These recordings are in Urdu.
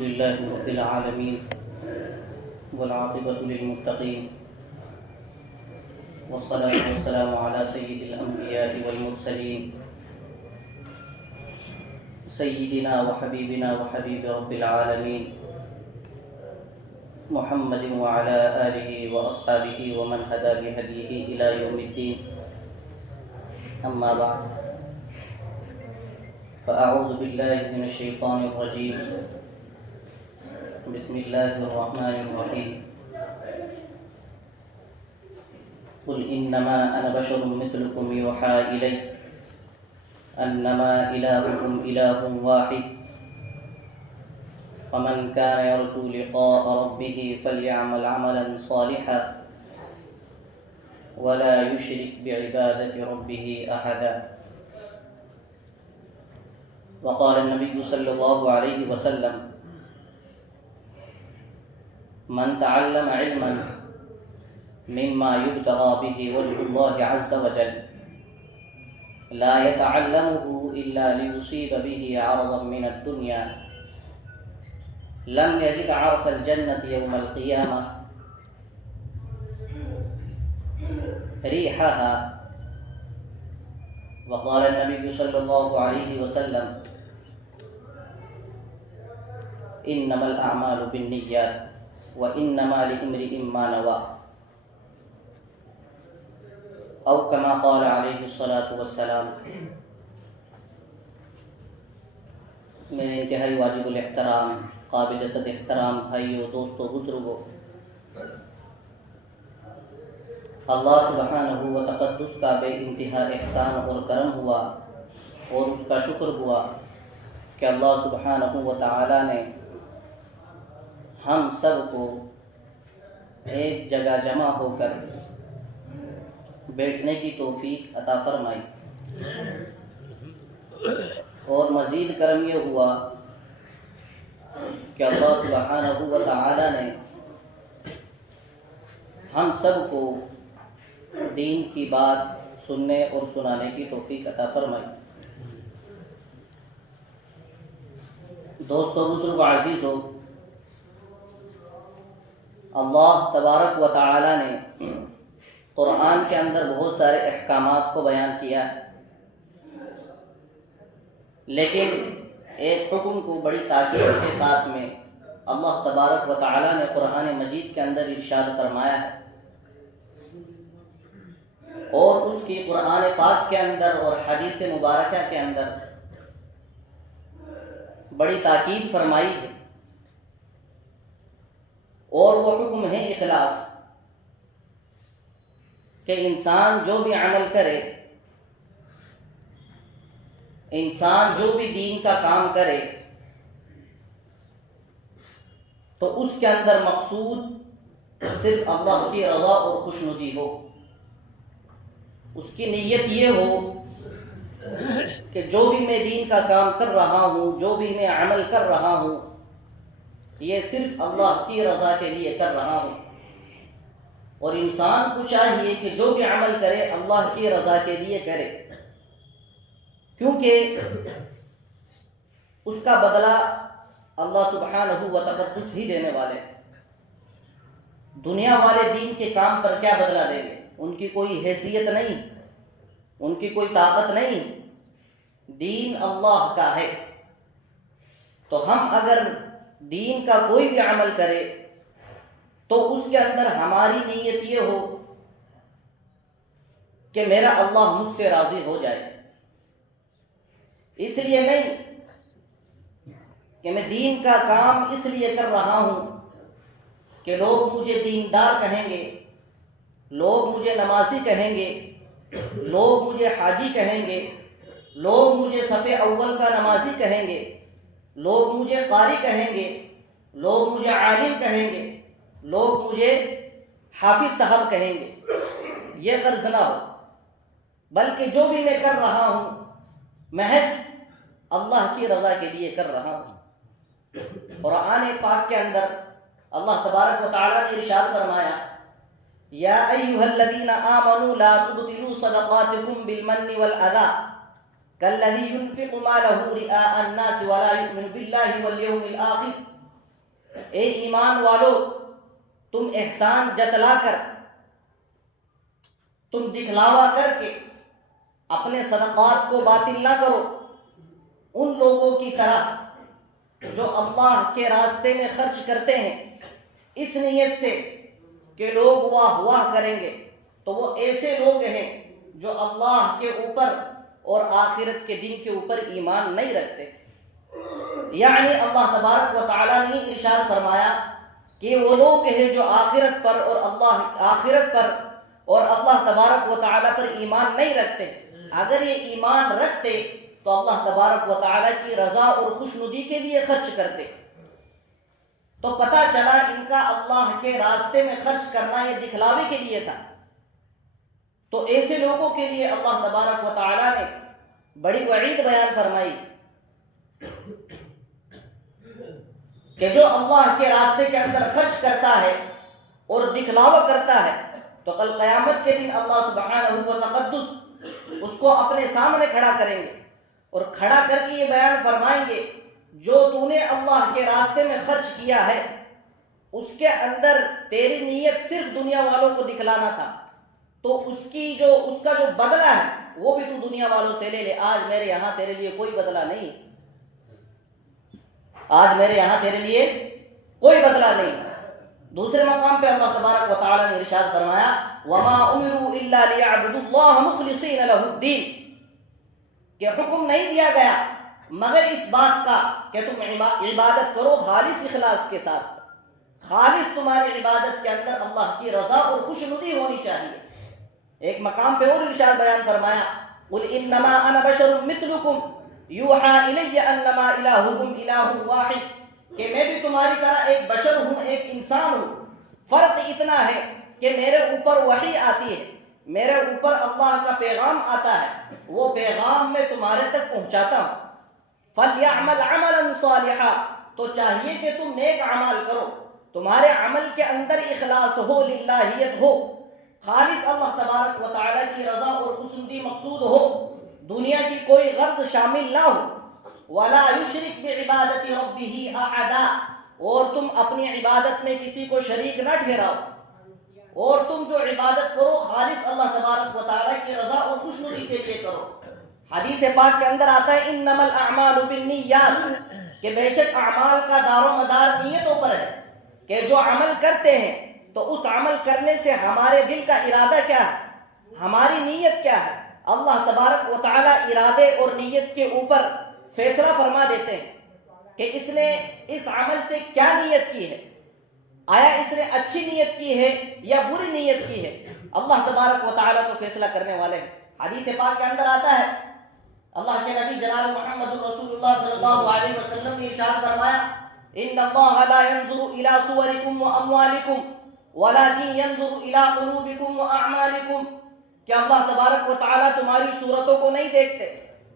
لله رب العالمين والعاقبة للمتقين والصلاة والسلام على سيد الأنبياء والمرسلين سيدنا وحبيبنا وحبيب رب العالمين محمد وعلى آله وأصحابه ومن هدى بهديه إلى يوم الدين. أما بعد فأعوذ بالله من الشيطان الرجيم. بسم الله الرحمن الرحيم. قل إنما أنا بشر مثلكم يوحى إلي أنما إلهكم إله واحد فمن كان يرجو لقاء ربه فليعمل عملا صالحا ولا يشرك بعبادة ربه أحدا. وقال النبي صلى الله عليه وسلم: من تعلم علما مما يبتغى به وجه الله عز وجل لا يتعلمه إلا ليصيب به عرضا من الدنيا لم يجد عرف الجنة يوم القيامة ريحها. وقال النبي صلى الله عليه وسلم: إنما الأعمال بالنيات وإنما لامرئ ما نوى، أو كما قال عليه الصلاة والسلام. میرے انتہائی واجب الاحترام قابل صد احترام بھائیوں، دوستوں، بزرگوں، اللہ سبحانہ و تقدس کا بے انتہا احسان اور کرم ہوا اور اس کا شکر ہوا کہ اللہ سبحانہ و تعالی نے ہم سب کو ایک جگہ جمع ہو کر بیٹھنے کی توفیق عطا فرمائی، اور مزید کرم یہ ہوا کہ اللہ سبحانہ و تعالی نے ہم سب کو دین کی بات سننے اور سنانے کی توفیق عطا فرمائی. دوستو، بزرگ، عزیزو، اللہ تبارک و تعالی نے قرآن کے اندر بہت سارے احکامات کو بیان کیا ہے، لیکن ایک حکم کو بڑی تاکید کے ساتھ میں اللہ تبارک و تعالی نے قرآن مجید کے اندر ارشاد فرمایا ہے، اور اس کی قرآن پاک کے اندر اور حدیث مبارکہ کے اندر بڑی تاکید فرمائی ہے، اور وہ حکم ہے اخلاص، کہ انسان جو بھی عمل کرے، انسان جو بھی دین کا کام کرے، تو اس کے اندر مقصود صرف اللہ کی رضا اور خوشنودی ہو. اس کی نیت یہ ہو کہ جو بھی میں دین کا کام کر رہا ہوں، جو بھی میں عمل کر رہا ہوں، یہ صرف اللہ کی رضا کے لیے کر رہا ہوں. اور انسان کو چاہیے کہ جو بھی عمل کرے اللہ کی رضا کے لیے کرے، کیونکہ اس کا بدلہ اللہ سبحانہ و تقدس ہی دینے والے ہیں. دنیا والے دین کے کام پر کیا بدلہ دیں گے؟ ان کی کوئی حیثیت نہیں، ان کی کوئی طاقت نہیں. دین اللہ کا ہے، تو ہم اگر دین کا کوئی بھی عمل کرے تو اس کے اندر ہماری نیت یہ ہو کہ میرا اللہ مجھ سے راضی ہو جائے. اس لیے نہیں کہ میں دین کا کام اس لیے کر رہا ہوں کہ لوگ مجھے دیندار کہیں گے، لوگ مجھے نمازی کہیں گے، لوگ مجھے حاجی کہیں گے، لوگ مجھے صف اول کا نمازی کہیں گے، لوگ مجھے قاری کہیں گے، لوگ مجھے عالم کہیں گے، لوگ مجھے حافظ صاحب کہیں گے. یہ غرض نہ ہو، بلکہ جو بھی میں کر رہا ہوں محض اللہ کی رضا کے لیے کر رہا ہوں. قرآن پاک کے اندر اللہ تبارک و تعالی نے ارشاد فرمایا: یا ایھا الذین آمنوا لا تبطلوا صدقاتکم بالمن والاذی كالذي ينفق ماله رئاء الناس ولا يؤمن بالله واليوم الآخر اے ایمان والو، تم احسان جتلا کر، تم دکھلاوا کر کے اپنے صدقات کو باطل نہ کرو ان لوگوں کی طرح جو اللہ کے راستے میں خرچ کرتے ہیں اس نیت سے کہ لوگ واہ واہ کریں گے، تو وہ ایسے لوگ ہیں جو اللہ کے اوپر اور آخرت کے دن کے اوپر ایمان نہیں رکھتے۔ یعنی اللہ تبارک و تعالیٰ نے ارشاد فرمایا کہ وہ لوگ ہیں جو آخرت پر اور اللہ تبارک و تعالیٰ پر ایمان نہیں رکھتے۔ اگر یہ ایمان رکھتے تو اللہ تبارک و تعالیٰ کی رضا اور خوشنودی کے لیے خرچ کرتے۔ تو پتہ چلا ان کا اللہ کے راستے میں خرچ کرنا یہ دکھلاوے کے لیے تھا۔ تو ایسے لوگوں کے لیے اللہ تبارک و تعالیٰ نے بڑی وعید بیان فرمائی کہ جو اللہ کے راستے کے اندر خرچ کرتا ہے اور دکھلاوا کرتا ہے تو کل قیامت کے دن اللہ سبحانہ و تقدس اس کو اپنے سامنے کھڑا کریں گے اور کھڑا کر کے یہ بیان فرمائیں گے جو تو نے اللہ کے راستے میں خرچ کیا ہے اس کے اندر تیری نیت صرف دنیا والوں کو دکھلانا تھا، تو اس کا جو بدلہ ہے وہ بھی تو دنیا والوں سے لے لے۔ آج میرے یہاں تیرے لیے کوئی بدلہ نہیں، آج میرے یہاں تیرے لیے کوئی بدلہ نہیں۔ دوسرے مقام پہ اللہ تبارک و تعالیٰ نے ارشاد فرمایا وَمَا أُمِرُوا إِلَّا لِيَعْبُدُوا اللَّهَ مُخْلِصِينَ لَهُ الدِّينَ، کہ حکم نہیں دیا گیا مگر اس بات کا کہ تم عبادت کرو خالص اخلاص کے ساتھ، خالص تمہاری عبادت کے اندر اللہ کی رضا اور خوشنودی ہونی چاہیے۔ ایک مقام پہ اور ارشاد بیان فرمایا قُلْ إِنَّمَا أَنَا بَشَرٌ مِثْلُكُمْ يُوحَىٰ إِلَيَّ أَنَّمَا إِلَٰهُكُمْ إِلَٰهٌ وَاحِدٌ، کہ میں بھی تمہاری طرح ایک بشر ہوں، ایک انسان ہوں، فرق اتنا ہے کہ میرے اوپر وحی آتی ہے، میرے اوپر اللہ کا پیغام آتا ہے، وہ پیغام میں تمہارے تک پہنچاتا ہوں۔ فَلْيَعْمَلْ عَمَلًا صَالِحًا، تو چاہیے کہ تم نیک عمل کرو، تمہارے عمل کے اندر اخلاص ہو، للہیت ہو، خالص اللہ تبارک و تعالیٰ کی رضا اور خوشنودی مقصود ہو، دنیا کی کوئی غرض شامل نہ ہو۔ وَلَا يُشْرِكْ بِعِبَادَةِ رَبِّهِ أَحَدًا، اور تم اپنی عبادت میں کسی کو شریک نہ ٹھہراؤ، اور تم جو عبادت کرو خالص اللہ تبارک و تعالیٰ کی رضا اور خوشنودی کے لیے کرو۔ حدیث پاک کے اندر آتا ہے انما الاعمال بالنیات، کہ بے شک اعمال کا دار و مدار نیتوں پر ہے، کہ جو عمل کرتے ہیں تو اس عمل کرنے سے ہمارے دل کا ارادہ کیا ہے، ہماری نیت کیا ہے۔ اللہ تبارک و تعالیٰ ارادے اور نیت کے اوپر فیصلہ فرما دیتے ہیں کہ اس نے اس عمل سے کیا نیت کی ہے، آیا اس نے اچھی نیت کی ہے یا بری نیت کی ہے۔ اللہ تبارک و تعالیٰ تو فیصلہ کرنے والے ہیں۔ حدیث پاک کے اندر آتا ہے اللہ کے نبی جناب محمد رسول اللہ صلی اللہ علیہ وسلم نے ارشاد فرمایا ان اللہ لا ينظر الى صورکم واموالکم ولكن ينظر الى قلوبکم واعمالکم، کہ اللہ تبارک و تعالیٰ تمہاری صورتوں کو نہیں دیکھتے،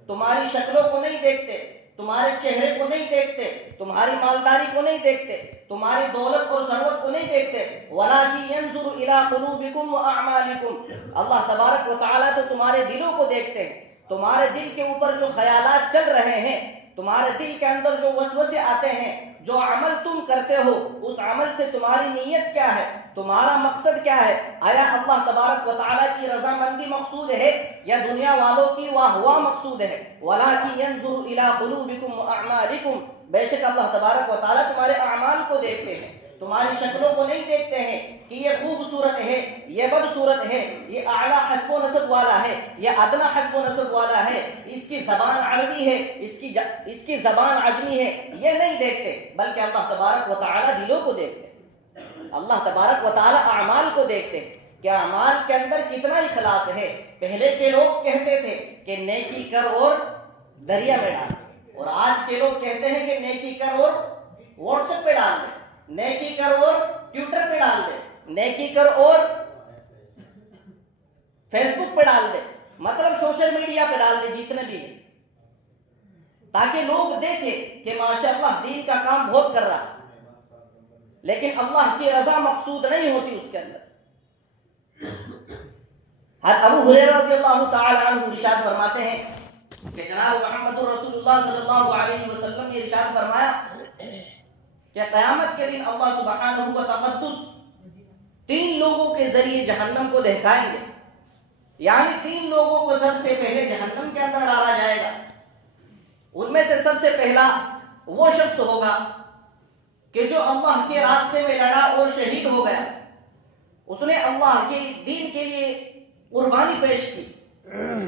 تمہاری شکلوں کو نہیں دیکھتے، تمہارے چہرے کو نہیں دیکھتے، تمہاری مالداری کو نہیں دیکھتے، تمہاری دولت اور ثروت کو نہیں دیکھتے، ولكن ينظر الى قلوبکم واعمالکم، اللہ تبارک و تعالیٰ تو تمہارے دلوں کو دیکھتے ہیں، تمہارے دل کے اوپر جو خیالات چل رہے ہیں، تمہارے دل کے اندر جو وسوسے آتے ہیں، جو عمل تم کرتے ہو اس عمل سے تمہاری نیت کیا ہے، تمہارا مقصد کیا ہے، آیا اللہ تبارک و تعالیٰ کی رضامندی مقصود ہے یا دنیا والوں کی واہ واہ مقصود ہے۔ وَلَٰكِن يَنظُرُ إِلَىٰ قُلُوبِكُمْ وَأَعْمَالِكُمْ، بے شک اللہ تبارک و تعالیٰ تمہارے اعمال کو دیکھتے ہیں، تمہاری شکلوں کو نہیں دیکھتے ہیں کہ یہ خوبصورت ہے، یہ بدصورت ہے، یہ اعلیٰ حسب و نسب والا ہے، یہ ادنا حسب و نسب والا ہے، اس کی زبان عربی ہے، اس کی زبان عجمی ہے، یہ نہیں دیکھتے، بلکہ اللہ تبارک و تعالیٰ دلوں کو دیکھتے ہیں، اللہ تبارک و تعالیٰ اعمال کو دیکھتے ہیں کہ اعمال کے اندر کتنا اخلاص ہے۔ پہلے کے لوگ کہتے تھے کہ نیکی کر اور دریا میں ڈال، اور آج کے لوگ کہتے ہیں کہ نیکی کر اور واٹس ایپ پہ ڈال دے، نیکی کر اور ٹویٹر پہ ڈال دے، نیکی کر اور فیس بک پہ ڈال دے، مطلب سوشل میڈیا پہ ڈال دے جتنے بھی ہیں، تاکہ لوگ دیکھیں کہ ماشاءاللہ دین کا کام بہت کر رہا، لیکن اللہ کی رضا مقصود نہیں ہوتی اس کے اندر۔ ابو ہریرہ رضی اللہ تعالی عنہ ارشاد فرماتے ہیں کہ جناب محمد رسول اللہ صلی اللہ علیہ وسلم نے ارشاد فرمایا کہ قیامت کے دن اللہ سبحانہ و تقدس 3 لوگوں کے ذریعے جہنم کو دہکائیں گے. یعنی 3 لوگوں کو سب سے پہلے جہنم کے اندر ڈالا جائے گا. ان میں سے سب سے پہلا وہ شخص ہوگا کہ جو اللہ کے راستے میں لڑا اور شہید ہو گیا. اس نے اللہ کے دین کے لیے قربانی پیش کی.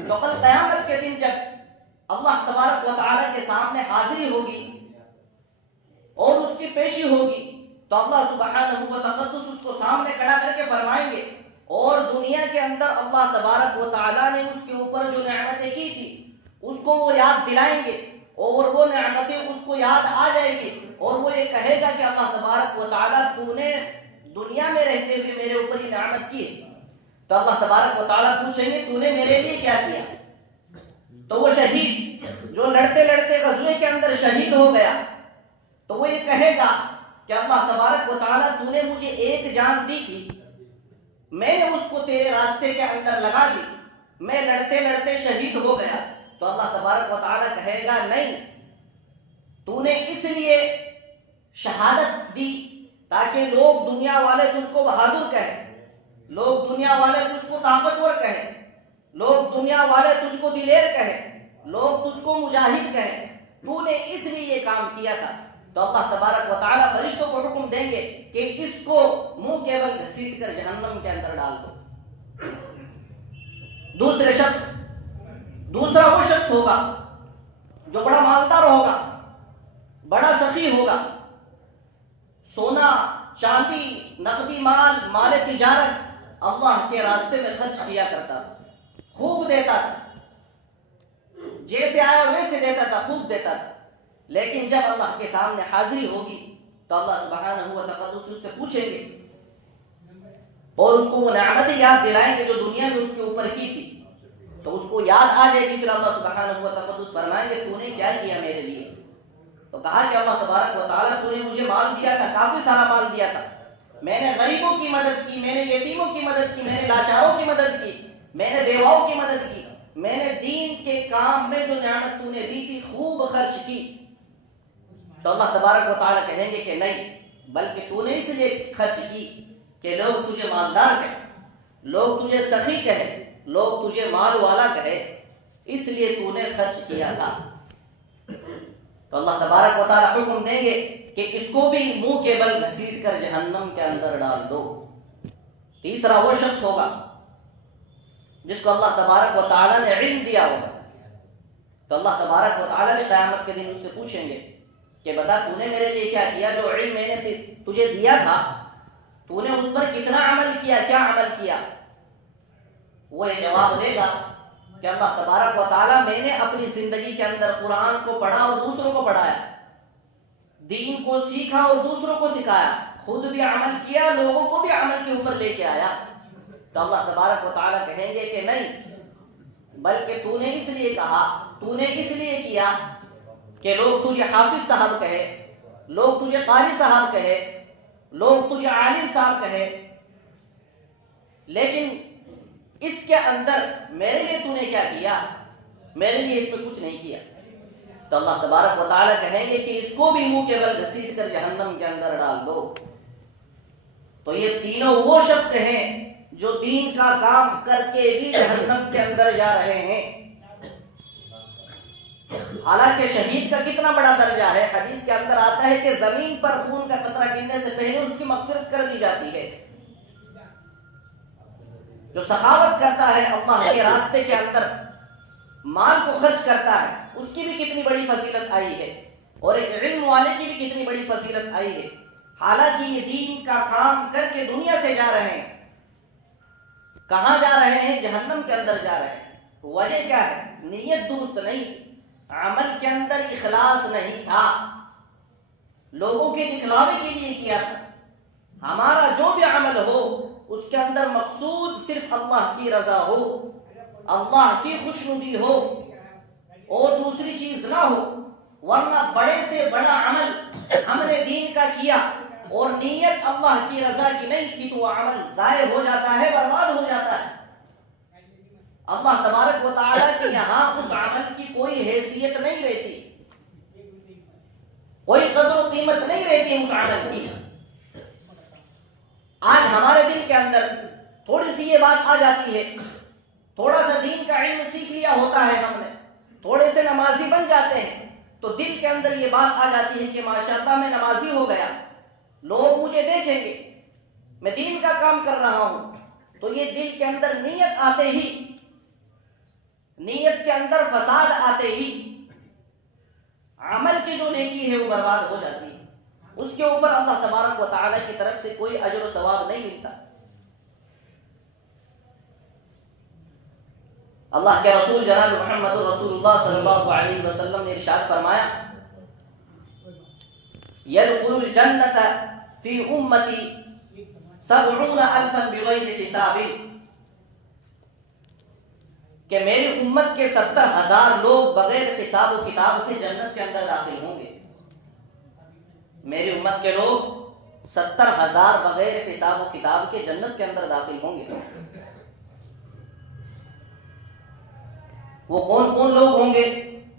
تو کل قیامت کے دن جب اللہ تبارک و تعالیٰ کے سامنے حاضری ہوگی اور اس کی پیشی ہوگی تو اللہ سبحانہ و تقدس اس کو سامنے کھڑا کر کے فرمائیں گے اور دنیا کے اندر اللہ تبارک و تعالیٰ نے اس کے اوپر جو نعمتیں کی تھی اس کو وہ یاد دلائیں گے اور وہ نعمتیں اس کو یاد آ جائیں گی اور وہ یہ کہے گا کہ اللہ تبارک و تعالیٰ تو نے دنیا میں رہتے ہوئے میرے اوپر یہ نعمت کی. تو اللہ تبارک و تعالیٰ پوچھیں گے تو نے میرے لیے کیا کیا. تو وہ شہید جو لڑتے لڑتے غزوے کے اندر شہید ہو گیا تو وہ یہ کہے گا کہ اللہ تبارک و تعالیٰ تو نے مجھے ایک جان دی تھی, میں نے اس کو تیرے راستے کے اندر لگا دی, میں لڑتے لڑتے شہید ہو گیا. تو اللہ تبارک و تعالیٰ کہے گا نہیں, تو نے اس لیے شہادت دی تاکہ لوگ دنیا والے تجھ کو بہادر کہیں, لوگ دنیا والے تجھ کو طاقتور کہیں, لوگ دنیا والے تجھ کو دلیر کہیں, لوگ تجھ کو مجاہد کہیں. تو نے اس لیے یہ کام کیا تھا. تو اللہ تبارک و تعالیٰ فرشتوں کو حکم دیں گے کہ اس کو منہ کے بل گھسیٹ کر جہنم کے اندر ڈال دو. دوسرا وہ شخص ہوگا جو بڑا مالدار ہوگا, بڑا سخی ہوگا, سونا چاندی نقدی مال تجارت اللہ کے راستے میں خرچ کیا کرتا تھا, خوب دیتا تھا, جیسے آیا ویسے دیتا تھا, خوب دیتا تھا. لیکن جب اللہ کے سامنے حاضری ہوگی تو اللہ سبحانہ و تقدس اس سے پوچھیں گے اور اس کو وہ نعمتیں یاد دلائیں گے جو دنیا میں اس کے اوپر کی تھی. تو اس کو یاد آ جائے گی. پھر اللہ سبحانہ و تقدس فرمائیں گے تو نے کیا کیا میرے لیے. تو کہا کہ اللہ تبارک و تعالیٰ تو نے مجھے مال دیا تھا, کافی سارا مال دیا تھا, میں نے غریبوں کی مدد کی, میں نے یتیموں کی مدد کی, میں نے لاچاروں کی مدد کی, میں نے بیواؤں کی مدد کی, میں نے دین کے کام میں جو نعمت تو نے دی تھی خوب خرچ کی. تو اللہ تبارک و تعالیٰ کہیں گے کہ نہیں, بلکہ تو نے اس لیے خرچ کی کہ لوگ تجھے مالدار کہیں, لوگ تجھے سخی کہیں, لوگ تجھے مال والا کہے, اس لیے تو نے خرچ کیا تھا. تو اللہ تبارک و تعالیٰ حکم دیں گے کہ اس کو بھی منہ کے بل گھسیٹ کر جہنم کے اندر ڈال دو. تیسرا وہ شخص ہوگا جس کو اللہ تبارک و تعالیٰ نے علم دیا ہوگا. تو اللہ تبارک و تعالیٰ بھی قیامت کے دن اس سے پوچھیں گے کہ بتا تو نے میرے لیے کیا کیا, جو علم میں نے تجھے دیا تھا تو نے اس پر کتنا عمل کیا, کیا عمل کیا. وہ یہ جواب دے گا کہ اللہ تبارک و تعالیٰ میں نے اپنی زندگی کے اندر قرآن کو پڑھا اور دوسروں کو پڑھایا, دین کو سیکھا اور دوسروں کو سکھایا, خود بھی عمل کیا, لوگوں کو بھی عمل کے اوپر لے کے آیا. تو اللہ تبارک و تعالیٰ کہیں گے کہ نہیں, بلکہ تو نے اس لیے کہا, تو نے اس لیے کیا کہ لوگ تجھے حافظ صاحب کہے, لوگ تجھے قاری صاحب کہے, لوگ تجھے عالم صاحب کہے, لیکن اس کے اندر میرے لیے تو نے کیا کیا, میرے لیے اس میں کچھ نہیں کیا. تو اللہ تبارک و تعالیٰ کہیں گے کہ اس کو بھی منہ کے بل گھسیٹ کر جہنم کے اندر ڈال دو. تو یہ تینوں وہ شخص ہیں جو دین کا کام کر کے بھی جہنم کے اندر جا رہے ہیں. حالانکہ شہید کا کتنا بڑا درجہ ہے, حدیث کے اندر آتا ہے کہ زمین پر خون کا قطرہ گرنے سے پہلے اس کی مغفرت کر دی جاتی ہے. جو سخاوت کرتا ہے اللہ کے راستے کے اندر, مال کو خرچ کرتا ہے, اس کی بھی کتنی بڑی فضیلت آئی ہے, اور ایک علم والے کی بھی کتنی بڑی فضیلت آئی ہے. حالانکہ یہ دین کا کام کر کے دنیا سے جا رہے ہیں, کہاں جا رہے ہیں, جہنم کے اندر جا رہے ہیں. وجہ کیا ہے, نیت درست نہیں, عمل کے اندر اخلاص نہیں تھا, لوگوں کے دکھلاوے کے لیے کیا تھا. ہمارا جو بھی عمل ہو اس کے اندر مقصود صرف اللہ کی رضا ہو, اللہ کی خوشنودی ہو, اور دوسری چیز نہ ہو. ورنہ بڑے سے بڑا عمل ہم نے دین کا کیا اور نیت اللہ کی رضا کی نہیں تھی تو وہ عمل ضائع ہو جاتا ہے, برباد ہو جاتا ہے. اللہ تبارک و تعالیٰ کے یہاں اس عمل کی کوئی حیثیت نہیں رہتی. کوئی قدر و قیمت نہیں رہتی اس عمل کی۔ آج ہمارے دل کے اندر تھوڑی سی یہ بات آ جاتی ہے، تھوڑا سا دین کا علم سیکھ لیا ہوتا ہے ہم نے، تھوڑے سے نمازی بن جاتے ہیں، تو دل کے اندر یہ بات آ جاتی ہے کہ ماشاءاللہ میں نمازی ہو گیا، لوگ مجھے دیکھیں گے، میں دین کا کام کر رہا ہوں۔ تو یہ دل کے اندر نیت آتے ہی، نیت کے اندر فساد آتے ہی عمل کی جو نیکی ہے وہ برباد ہو جاتی ہے، اس کے اوپر اللہ تبارک و تعالی کی طرف سے کوئی اجر و ثواب نہیں ملتا۔ اللہ کے رسول جناب محمد رسول اللہ صلی اللہ علیہ وسلم نے ارشاد فرمایا، يدخل الجنة في أمتي 70,000 بغیر حساب، کہ میری امت کے 70,000 لوگ بغیر حساب و کتاب کے جنت کے اندر داخل ہوں گے۔ میری امت کے لوگ 70,000 بغیر حساب و کتاب کے جنت کے اندر داخل ہوں گے۔ وہ کون کون لوگ ہوں گے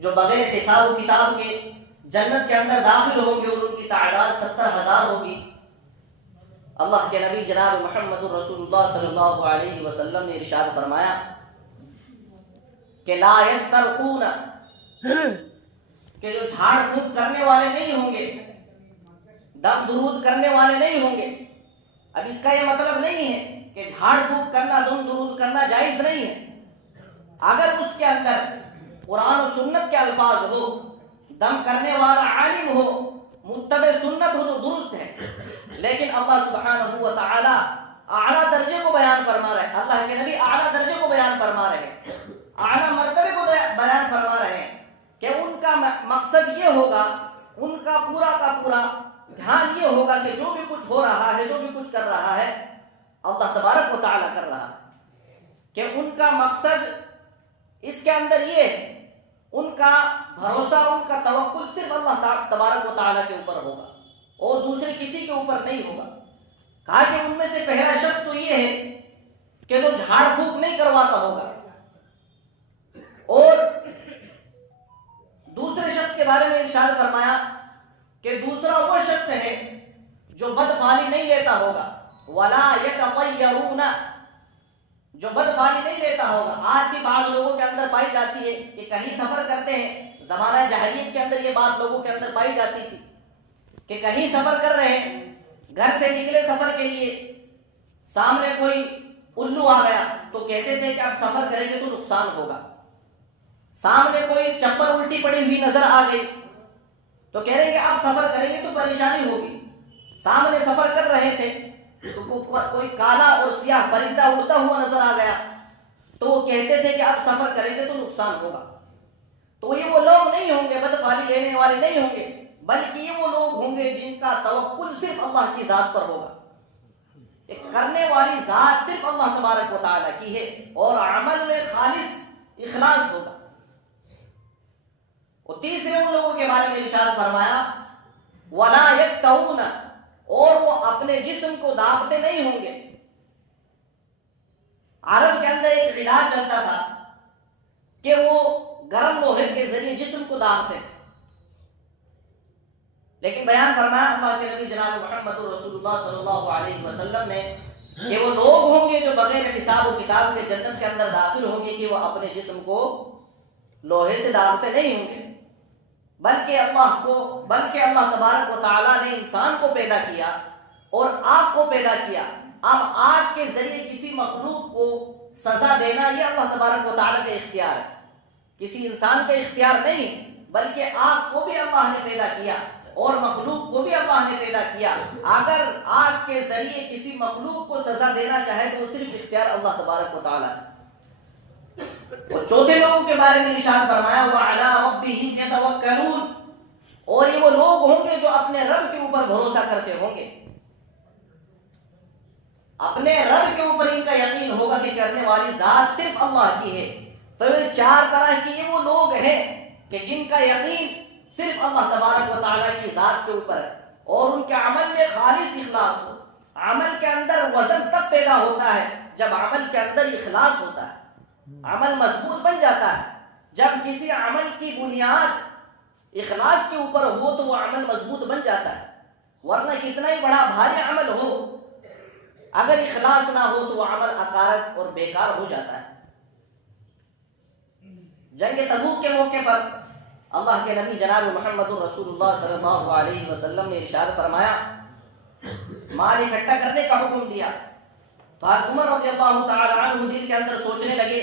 جو بغیر حساب و کتاب کے جنت کے اندر داخل ہوں گے، اور ان کی تعداد 70,000 ہوگی؟ اللہ کے نبی جناب محمد رسول اللہ صلی اللہ علیہ وسلم نے ارشاد فرمایا کہ لا یسترقون، کہ جو جھاڑ پھونک کرنے والے نہیں ہوں گے، دم درود کرنے والے نہیں ہوں گے۔ اب اس کا یہ مطلب نہیں ہے کہ جھاڑ پھونک کرنا، دم درود کرنا جائز نہیں ہے۔ اگر اس کے اندر قرآن و سنت کے الفاظ ہو، دم کرنے والا عالم ہو، متبع سنت ہو تو درست ہے، لیکن اللہ سبحانہ و تعالی اعلیٰ درجے کو بیان فرما رہے ہیں، اللہ کے نبی اعلیٰ درجے کو بیان فرما رہے ہیں، اعلیٰ مرتبے کو بیان فرما رہے ہیں کہ ان کا مقصد یہ ہوگا، ان کا پورا دھیان یہ ہوگا کہ جو بھی کچھ ہو رہا ہے، جو بھی کچھ کر رہا ہے، اللہ تبارک و تعالی کر رہا ہے، کہ ان کا مقصد اس کے اندر یہ ہے، ان کا بھروسہ، ان کا توکل صرف اللہ تبارک و تعالی کے اوپر ہوگا اور دوسرے کسی کے اوپر نہیں ہوگا۔ کہا کہ ان میں سے پہلا شخص تو یہ ہے کہ جو جھاڑ پھونک نہیں کرواتا ہوگا، اور دوسرے شخص کے بارے میں ارشاد فرمایا کہ دوسرا وہ شخص ہے جو بدفعلی نہیں لیتا ہوگا، ولا یتطیرون، جو بدفعلی نہیں لیتا ہوگا۔ آج بھی بعض لوگوں کے اندر پائی جاتی ہے کہ کہیں سفر کرتے ہیں، زمانہ جاہلیت کے اندر یہ بات لوگوں کے اندر پائی جاتی تھی کہ کہیں سفر کر رہے ہیں، گھر سے نکلے سفر کے لیے، سامنے کوئی الو آ گیا تو کہتے تھے کہ اب سفر کریں گے تو نقصان ہوگا۔ سامنے کوئی چپل الٹی پڑی ہوئی نظر آ گئی تو کہہ رہے کہ اب سفر کریں گے تو پریشانی ہوگی۔ سامنے سفر کر رہے تھے تو کوئی کالا اور سیاہ پرندہ اڑتا ہوا نظر آ گیا تو وہ کہتے تھے کہ اب سفر کریں گے تو نقصان ہوگا۔ تو یہ وہ لوگ نہیں ہوں گے، بدفعلی لینے والے نہیں ہوں گے، بلکہ یہ وہ لوگ ہوں گے جن کا توکل صرف اللہ کی ذات پر ہوگا، ایک کرنے والی ذات صرف اللہ تبارک و تعالی کی ہے، اور عمل میں خالص اخلاص ہوگا۔ اور تیسرے ان لوگوں کے بارے میں ارشاد فرمایا ولا یکتوون، اور وہ اپنے جسم کو داغتے نہیں ہوں گے۔ عرب کے اندر ایک علاج چلتا تھا کہ وہ گرم لوہے کے ذریعے جسم کو داغتے تھے، لیکن بیان فرمایا اللہ کے نبی جناب محمد رسول اللہ صلی اللہ علیہ وسلم نے کہ وہ لوگ ہوں گے جو بغیر حساب و کتاب کے جنت کے اندر داخل ہوں گے، کہ وہ اپنے جسم کو لوہے سے داغتے نہیں ہوں گے، بلکہ اللہ تبارک و تعالیٰ نے انسان کو پیدا کیا اور آگ کو پیدا کیا۔ اب آگ کے ذریعے کسی مخلوق کو سزا دینا یہ اللہ تبارک و تعالیٰ کا اختیار ہے، کسی انسان کا اختیار نہیں، بلکہ آگ کو بھی اللہ نے پیدا کیا اور مخلوق کو بھی اللہ نے پیدا کیا۔ اگر آگ کے ذریعے کسی مخلوق کو سزا دینا چاہے تو وہ صرف اختیار اللہ تبارک و تعالیٰ ہے۔ اور چوتھے لوگوں کے بارے میں ارشاد فرمایا وَعَلَىٰ رَبِّهِمْ يَتَوَكَّلُونَ، اور یہ وہ لوگ ہوں گے جو اپنے رب کے اوپر بھروسہ کرتے ہوں گے، اپنے رب کے اوپر ان کا یقین ہوگا کہ کرنے والی ذات صرف اللہ کی ہے۔ تو یہ چار طرح کی یہ وہ لوگ ہیں کہ جن کا یقین صرف اللہ تبارک و تعالیٰ کی ذات کے اوپر ہے، اور ان کے عمل میں خالص اخلاص ہو۔ عمل کے اندر وزن تب پیدا ہوتا ہے جب عمل کے اندر اخلاص ہوتا ہے، عمل مضبوط بن جاتا ہے جب کسی عمل کی بنیاد اخلاص کے اوپر ہو تو وہ عمل مضبوط بن جاتا ہے، ورنہ کتنا ہی بڑا بھاری عمل ہو، اگر اخلاص نہ ہو تو وہ عمل عقارت اور بیکار ہو جاتا ہے۔ جنگ تبوک کے موقع پر اللہ کے نبی جناب محمد رسول اللہ صلی اللہ علیہ وسلم نے ارشاد فرمایا، مال اکٹھا کرنے کا حکم دیا، تو حضرت عمر رضی اللہ تعالی عنہ دل کے اندر سوچنے لگے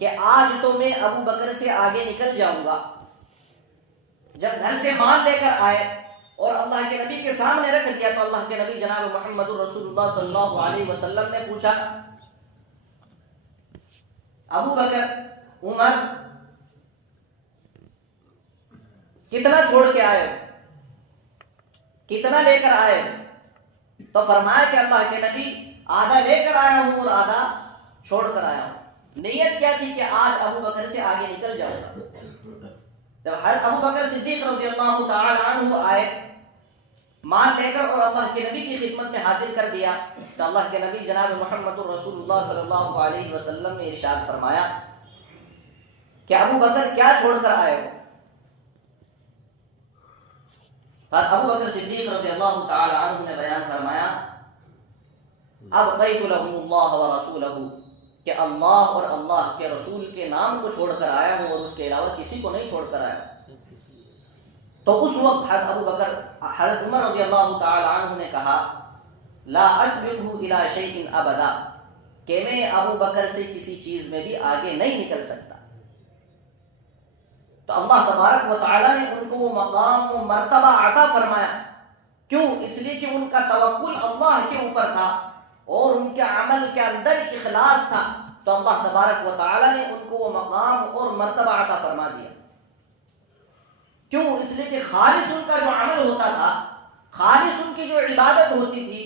کہ آج تو میں ابو بکر سے آگے نکل جاؤں گا۔ جب گھر سے مال لے کر آئے اور اللہ کے نبی کے سامنے رکھ دیا تو اللہ کے نبی جناب محمد رسول اللہ صلی اللہ علیہ وسلم نے پوچھا، ابو بکر، عمر، کتنا چھوڑ کے آئے، کتنا لے کر آئے؟ تو فرمایا کہ اللہ کے نبی آدھا لے کر آیا ہوں اور آدھا چھوڑ کر آیا ہوں۔ نیت کیا تھی کہ آج ابو بکر سے آگے نکل جاؤں گا۔ جب حضرت ابو بکر صدیق رضی اللہ تعالی عنہ آئے مال لے کر اور اللہ کے نبی کی خدمت میں حاضر کر دیا تو اللہ کے نبی جناب محمد رسول اللہ صلی اللہ علیہ وسلم نے ارشاد فرمایا کہ ابو بکر کیا چھوڑ کر آئے ہو؟ ابو بکر صدیق رضی اللہ تعالی عنہ نے بیان فرمایا، ابقیت لهم اللہ ورسولہ، کہ اللہ اور اللہ کے رسول کے نام کو چھوڑ کر آیا ہوں اور اس کے علاوہ کسی کو نہیں چھوڑ کر آیا ہوں۔ تو اس وقت حضرت عمر رضی اللہ تعالی عنہ نے کہا، لا اسبقہ الی شیء ابدا، کہ میں ابو بکر سے کسی چیز میں بھی آگے نہیں نکل سکتا۔ تو اللہ تبارک و تعالی نے ان کو وہ مقام و مرتبہ عطا فرمایا، کیوں؟ اس لیے کہ ان کا توکل اللہ کے اوپر تھا اور ان کے عمل کے اندر اخلاص تھا، تو اللہ تبارک و تعالی نے ان کو وہ مقام اور مرتبہ عطا فرما دیا۔ کیوں؟ اس لیے کہ خالص ان کا جو عمل ہوتا تھا، خالص ان کی جو عبادت ہوتی تھی،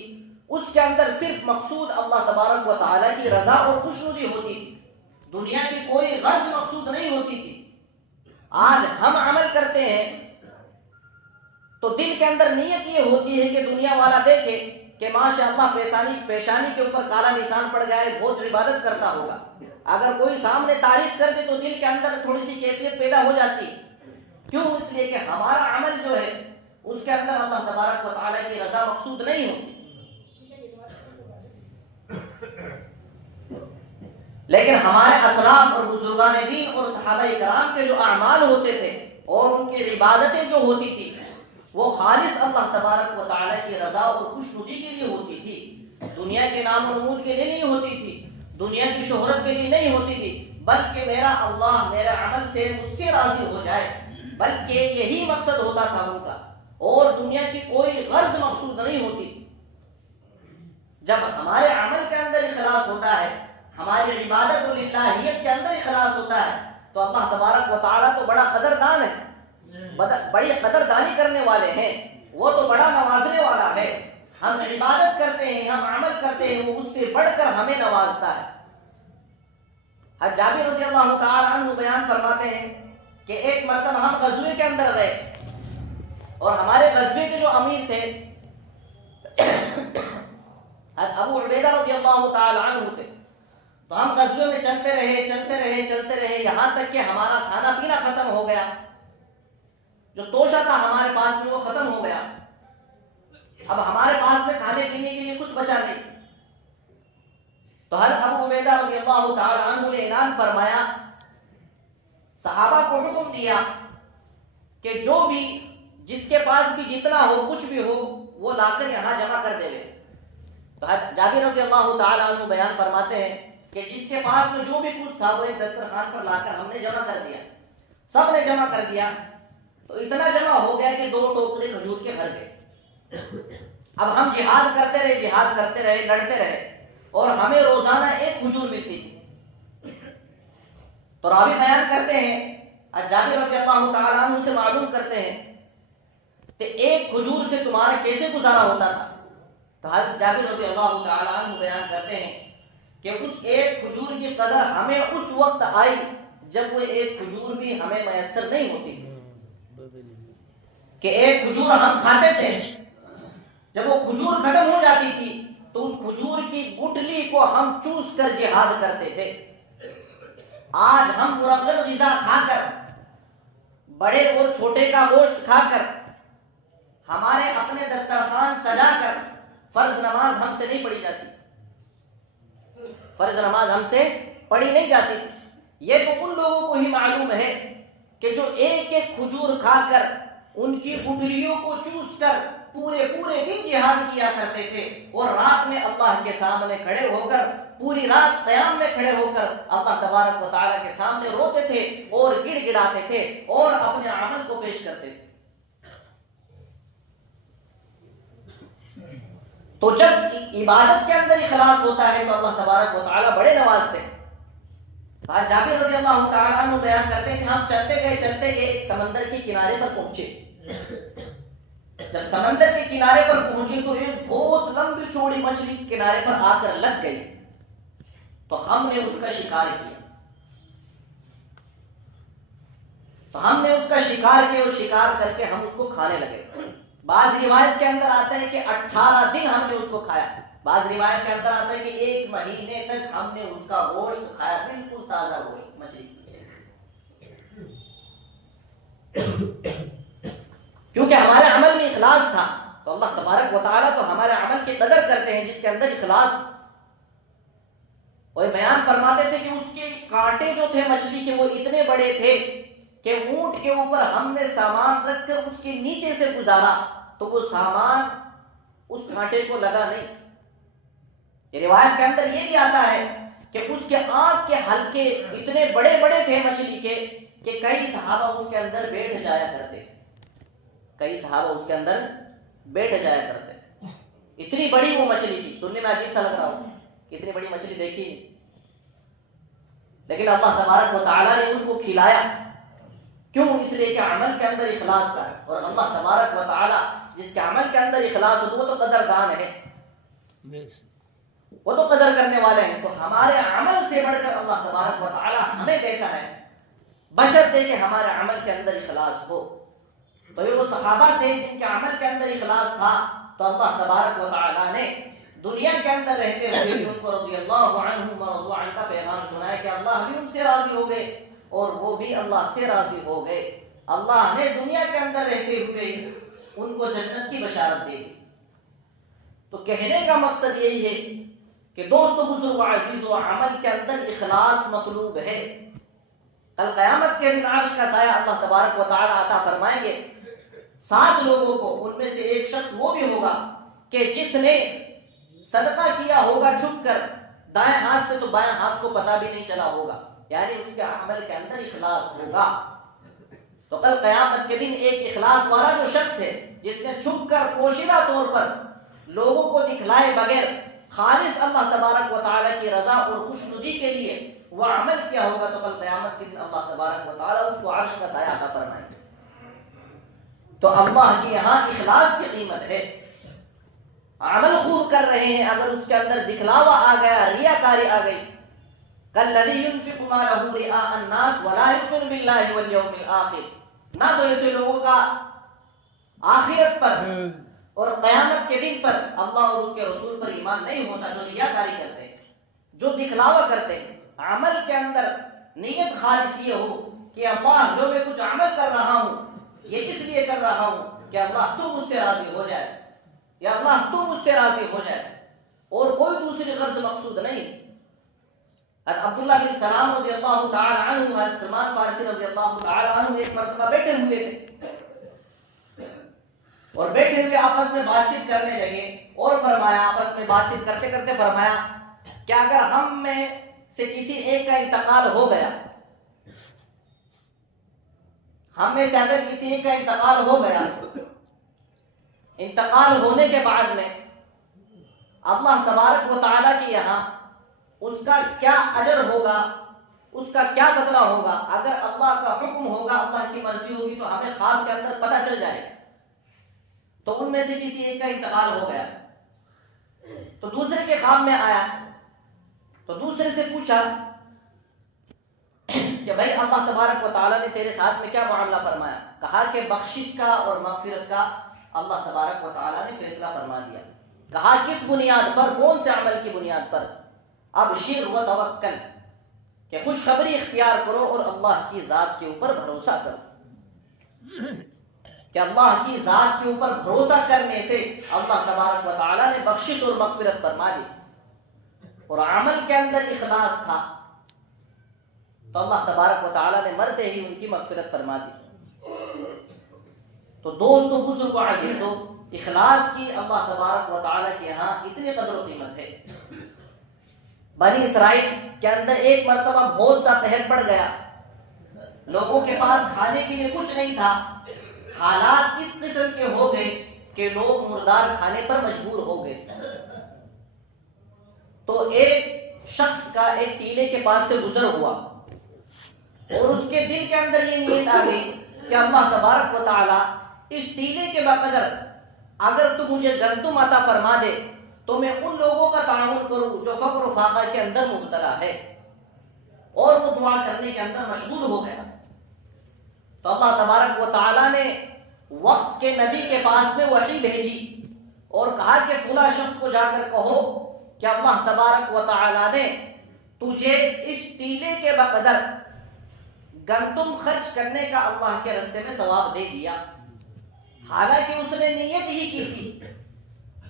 اس کے اندر صرف مقصود اللہ تبارک و تعالی کی رضا اور خوشنودی ہوتی تھی، دنیا کی کوئی غرض مقصود نہیں ہوتی تھی۔ آج ہم عمل کرتے ہیں تو دل کے اندر نیت یہ ہوتی ہے کہ دنیا والا دیکھے کہ ماشاءاللہ پیشانی کے اوپر کالا نشان پڑ گیا ہے، بہت عبادت کرتا ہوگا۔ اگر کوئی سامنے تعریف کر دے تو دل کے اندر تھوڑی سی کیفیت پیدا ہو جاتی ہے۔ کیوں؟ اس لیے کہ ہمارا عمل جو ہے اس کے اندر اللہ تبارک و تعالی کی رضا مقصود نہیں ہوتی۔ لیکن ہمارے اسلاف اور بزرگان دین اور صحابہ کرام کے جو اعمال ہوتے تھے اور ان کی عبادتیں جو ہوتی تھی وہ خالص اللہ تبارک و تعالی کی رضا اور خوشنودی کے لیے ہوتی تھی، دنیا کے نام و نمود کے لیے نہیں ہوتی تھی، دنیا کی شہرت کے لیے نہیں ہوتی تھی، بلکہ میرا اللہ میرے عمل سے مجھ سے راضی ہو جائے، بلکہ یہی مقصد ہوتا تھا ان کا، اور دنیا کی کوئی غرض مقصود نہیں ہوتی تھی۔ جب ہمارے عمل کے اندر اخلاص ہوتا ہے، ہماری عبادت اور الہیت کے اندر اخلاص ہوتا ہے، تو اللہ تبارک و تعالیٰ تو بڑا قدردان ہے، بڑی قدردانی کرنے والے ہیں، وہ تو بڑا نوازنے والا ہے۔ ہم عبادت کرتے ہیں، ہم عمل کرتے ہیں، وہ اس سے بڑھ کر ہمیں نوازتا ہے۔ حضرت جابر رضی اللہ تعالیٰ عنہ بیان فرماتے ہیں کہ ایک مرتبہ ہم غزوے کے اندر گئے اور ہمارے غزوے کے جو امیر تھے حضرت ابو عبیدہ رضی اللہ تعالیٰ عنہ تھے، تو ہم غزوے میں چلتے رہے یہاں تک کہ ہمارا کھانا پینا ختم ہو گیا، جو توشہ تھا ہمارے پاس میں وہ ختم ہو گیا، اب ہمارے پاس میں کھانے پینے کے لیے کچھ بچا نہیں۔ تو حضرت ابو عبیدہ رضی اللہ تعالی عنہ نے اعلان فرمایا، صحابہ کو حکم دیا کہ جو بھی جس کے پاس بھی جتنا ہو کچھ بھی ہو وہ لا کر یہاں جمع کر دے۔ تو حضرت جابر رضی اللہ تعالی عنہ بیان فرماتے ہیں کہ جس کے پاس میں جو بھی کچھ تھا وہ ایک دسترخوان پر لا کر ہم نے جمع کر دیا، سب نے جمع کر دیا، تو اتنا جمع ہو گیا کہ 2 ٹوکرے کھجور کے بھر گئے۔ اب ہم جہاد کرتے رہے لڑتے رہے اور ہمیں روزانہ ایک کھجور ملتی تھی۔ تو راوی بیان کرتے ہیں، جابر رضی اللہ تعالیٰ عنہ سے معلوم کرتے ہیں کہ ایک کھجور سے تمہارا کیسے گزارا ہوتا تھا؟ تو حضرت جابر رضی اللہ تعالیٰ عنہ بیان کرتے ہیں کہ اس ایک کھجور کی قدر ہمیں اس وقت آئی جب وہ ایک کھجور بھی ہمیں میسر نہیں ہوتی تھی، کہ ایک کھجور ہم کھاتے تھے، جب وہ کھجور ختم ہو جاتی تھی تو اس کھجور کی گٹلی کو ہم چوس کر جہاد کرتے تھے۔ آج ہم مرغن غذا کھا کر بڑے اور چھوٹے کا گوشت کھا کر، ہمارے اپنے دسترخوان سجا کر فرض نماز ہم سے نہیں پڑھی جاتی، فرض نماز ہم سے پڑھی نہیں جاتی۔ یہ تو ان لوگوں کو ہی معلوم ہے کہ جو ایک ایک کھجور کھا کر ان کی گٹھلیوں کو چوس کر پورے دن جہاد کیا کرتے تھے، اور رات میں اللہ کے سامنے کھڑے ہو کر، پوری رات قیام میں کھڑے ہو کر اللہ تبارک و تعالیٰ کے سامنے روتے تھے اور گڑ گڑاتے تھے اور اپنے عمل کو پیش کرتے تھے۔ تو جب عبادت کے اندر اخلاص ہوتا ہے تو اللہ تبارک و تعالیٰ بڑے نوازتے ہیں۔ جابر رضی اللہ تعالیٰ عنہ بیان کرتے ہیں کہ ہم چلتے گئے ایک سمندر کے کنارے پر پہنچے۔ جب سمندر کے کنارے پر پہنچے تو ایک بہت لمبی چوڑی مچھلی کنارے پر آ کر لگ گئی، تو ہم نے اس کا شکار کیا، اور شکار کر کے ہم اس کو کھانے لگے۔ بعض روایت کے اندر آتا ہے کہ 18 دن ہم نے اس کو کھایا، بعض روایت کے اندر آتا ہے کہ 1 مہینے تک ہم نے اس کا گوشت کھایا، بالکل تازہ گوشت مچھلی، کیونکہ ہمارے عمل میں اخلاص تھا۔ تو اللہ تبارک و تعالیٰ تو ہمارے عمل کی قدر کرتے ہیں جس کے اندر اخلاص۔ اور بیان فرماتے تھے کہ اس کے کانٹے جو تھے مچھلی کے وہ اتنے بڑے تھے کہ اونٹ کے اوپر ہم نے سامان رکھ کر اس کے نیچے سے گزارا تو وہ سامان اس کانٹے کو لگا نہیں۔ یہ روایت کے اندر یہ بھی آتا ہے کہ اس کے آنکھ کے حلقے اتنے بڑے بڑے تھے مچھلی کے کہ کئی صحابہ اس کے اندر بیٹھ جایا کرتے، بیٹھ جایا کرتے، اتنی بڑی وہ مچھلی تھی۔ سننے میں عجیب سا لگ رہا ہو کہ اتنی بڑی مچھلی دیکھی نہیں، لیکن اللہ تبارک و تعالیٰ نے ان کو کھلایا۔ کیوں؟ اس لیے کہ عمل کے اندر اخلاص کا، اور اللہ تبارک و تعالیٰ جس کے عمل کے اندر اخلاص ہو وہ تو قدردان ہے، وہ تو قدر کرنے والے ہیں۔ تو ہمارے عمل سے بڑھ کر اللہ تبارک و تعالیٰ ہمیں دیتا ہے، بشرطے کہ ہمارے عمل کے اندر اخلاص ہو۔ تو یہ وہ صحابہ تھے جن کے عمل کے اندر اخلاص تھا، تو اللہ تبارک و تعالیٰ نے دنیا کے اندر رہتے ہوئے بھی ان کو رضی اللہ عنہم ورضوا عنہ کا پیغام سنایا کہ اللہ بھی ان سے راضی ہو گئے اور وہ بھی اللہ سے راضی ہو گئے۔ اللہ نے دنیا کے اندر رہتے ہوئے ان کو جنت کی بشارت دے دی۔ تو کہنے کا مقصد یہی ہے کہ دوستو بزرگ و عزیزو، عمل کے اندر اخلاص مطلوب ہے۔ کل قیامت کے دن عرش کا سایہ اللہ تبارک و تعالیٰ عطا فرمائیں گے 7 لوگوں کو، ان میں سے ایک شخص وہ بھی ہوگا کہ جس نے صدقہ کیا ہوگا چھپ کر، دائیں ہاتھ سے تو بائیں ہاتھ کو پتہ بھی نہیں چلا ہوگا، یعنی اس کے عمل کے اندر اخلاص ہوگا۔ تو کل قیامت کے دن ایک اخلاص والا جو شخص ہے جس نے چھپ کر پوشیدہ طور پر لوگوں کو دکھلائے بغیر خالص اللہ تبارک و تعالیٰ کی رضا اور خوشنودی کے لیے وہ عمل کیا ہوگا، تو کل قیامت کے دن اللہ تبارک و تعالیٰ اس کو عرش کا سایہ عطا فرمائے گا۔ تو اللہ کی یہاں اخلاص کی قیمت ہے۔ عمل خوب کر رہے ہیں، اگر اس کے اندر دکھلاوا آ گیا، ریاکاری آ گئی، کالذی ينفق مالہ رئاء الناس ولا یؤمن باللہ والیوم الآخر، نہ تو ایسے لوگوں کا آخرت پر اور قیامت کے دن پر اللہ اور اس کے رسول پر ایمان نہیں ہوتا، جو ریاکاری کرتے ہیں، جو دکھلاوا کرتے ہیں۔ عمل کے اندر نیت خالص یہ ہو کہ اللہ جو میں کچھ عمل کر رہا ہوں یہ اس لیے کر رہا ہوں کہ اللہ تو مجھ سے راضی ہو جائے، یا اللہ تو مجھ سے راضی ہو جائے، اور کوئی دوسری غرض مقصود نہیں۔ عبداللہ بن سلام رضی اللہ تعالی عنہ، سلمان فارسی رضی اللہ تعالی عنہ ایک مرتبہ بیٹھے ہوئے تھے، اور بیٹھے ہوئے آپس میں بات چیت کرنے لگے، اور فرمایا، آپس میں بات چیت کرتے کرتے فرمایا کہ اگر ہم میں سے کسی ایک کا انتقال ہو گیا، ہم میں سے اگر کسی ایک کا انتقال ہو گیا، انتقال ہونے کے بعد میں اللہ تبارک و تعالیٰ کی یہاں اس کا کیا اجر ہوگا، اس کا کیا بدلہ ہوگا، اگر اللہ کا حکم ہوگا، اللہ کی مرضی ہوگی تو ہمیں خواب کے اندر پتہ چل جائے۔ تو ان میں سے کسی ایک کا انتقال ہو گیا، تو دوسرے کے خواب میں آیا، تو دوسرے سے پوچھا کہ بھائی اللہ تبارک و تعالیٰ نے تیرے ساتھ میں کیا معاملہ فرمایا؟ کہا کہ بخشش کا اور مغفرت کا اللہ تبارک و تعالیٰ نے فیصلہ فرما دیا۔ کہا کس بنیاد پر، کون سے عمل کی بنیاد پر؟ ابشر و توکل، کہ خوشخبری اختیار کرو اور اللہ کی ذات کے اوپر بھروسہ کرو۔ کہ اللہ کی ذات کے اوپر بھروسہ کرنے سے اللہ تبارک و تعالیٰ نے بخشش اور مغفرت فرما دی، اور عمل کے اندر اخلاص تھا تو اللہ تبارک و تعالیٰ نے مرتے ہی ان کی مغفرت فرما دی۔ تو دوستو، بزرگ و عزیزو، اخلاص کی اللہ تبارک و تعالیٰ کے ہاں اتنی قدر و قیمت ہے۔ بنی اسرائیل کے اندر ایک مرتبہ بہت سا قحط پڑ گیا، لوگوں کے پاس کھانے کے لیے کچھ نہیں تھا، حالات اس قسم کے ہو گئے کہ لوگ مردار کھانے پر مجبور ہو گئے۔ تو ایک شخص کا ایک ٹیلے کے پاس سے گزر ہوا اور اس کے دل کے اندر یہ نیت آ گئی کہ اللہ تبارک و تعالیٰ اس ٹیلے کے بقدر اگر تو مجھے گندم عطا فرما دے تو میں ان لوگوں کا تعاون کروں جو فقر و فاقہ کے اندر مبتلا ہے، اور وہ دعا کرنے کے اندر مشغول ہو گیا۔ تو اللہ تبارک و تعالیٰ نے وقت کے نبی کے پاس میں وحی بھیجی اور کہا کہ فلاں شخص کو جا کر کہو کہ اللہ تبارک و تعالیٰ نے تجھے اس ٹیلے کے بقدر گندم خرچ کرنے کا اللہ کے راستے میں ثواب دے دیا۔ حالانکہ اس نے نیت ہی کی تھی،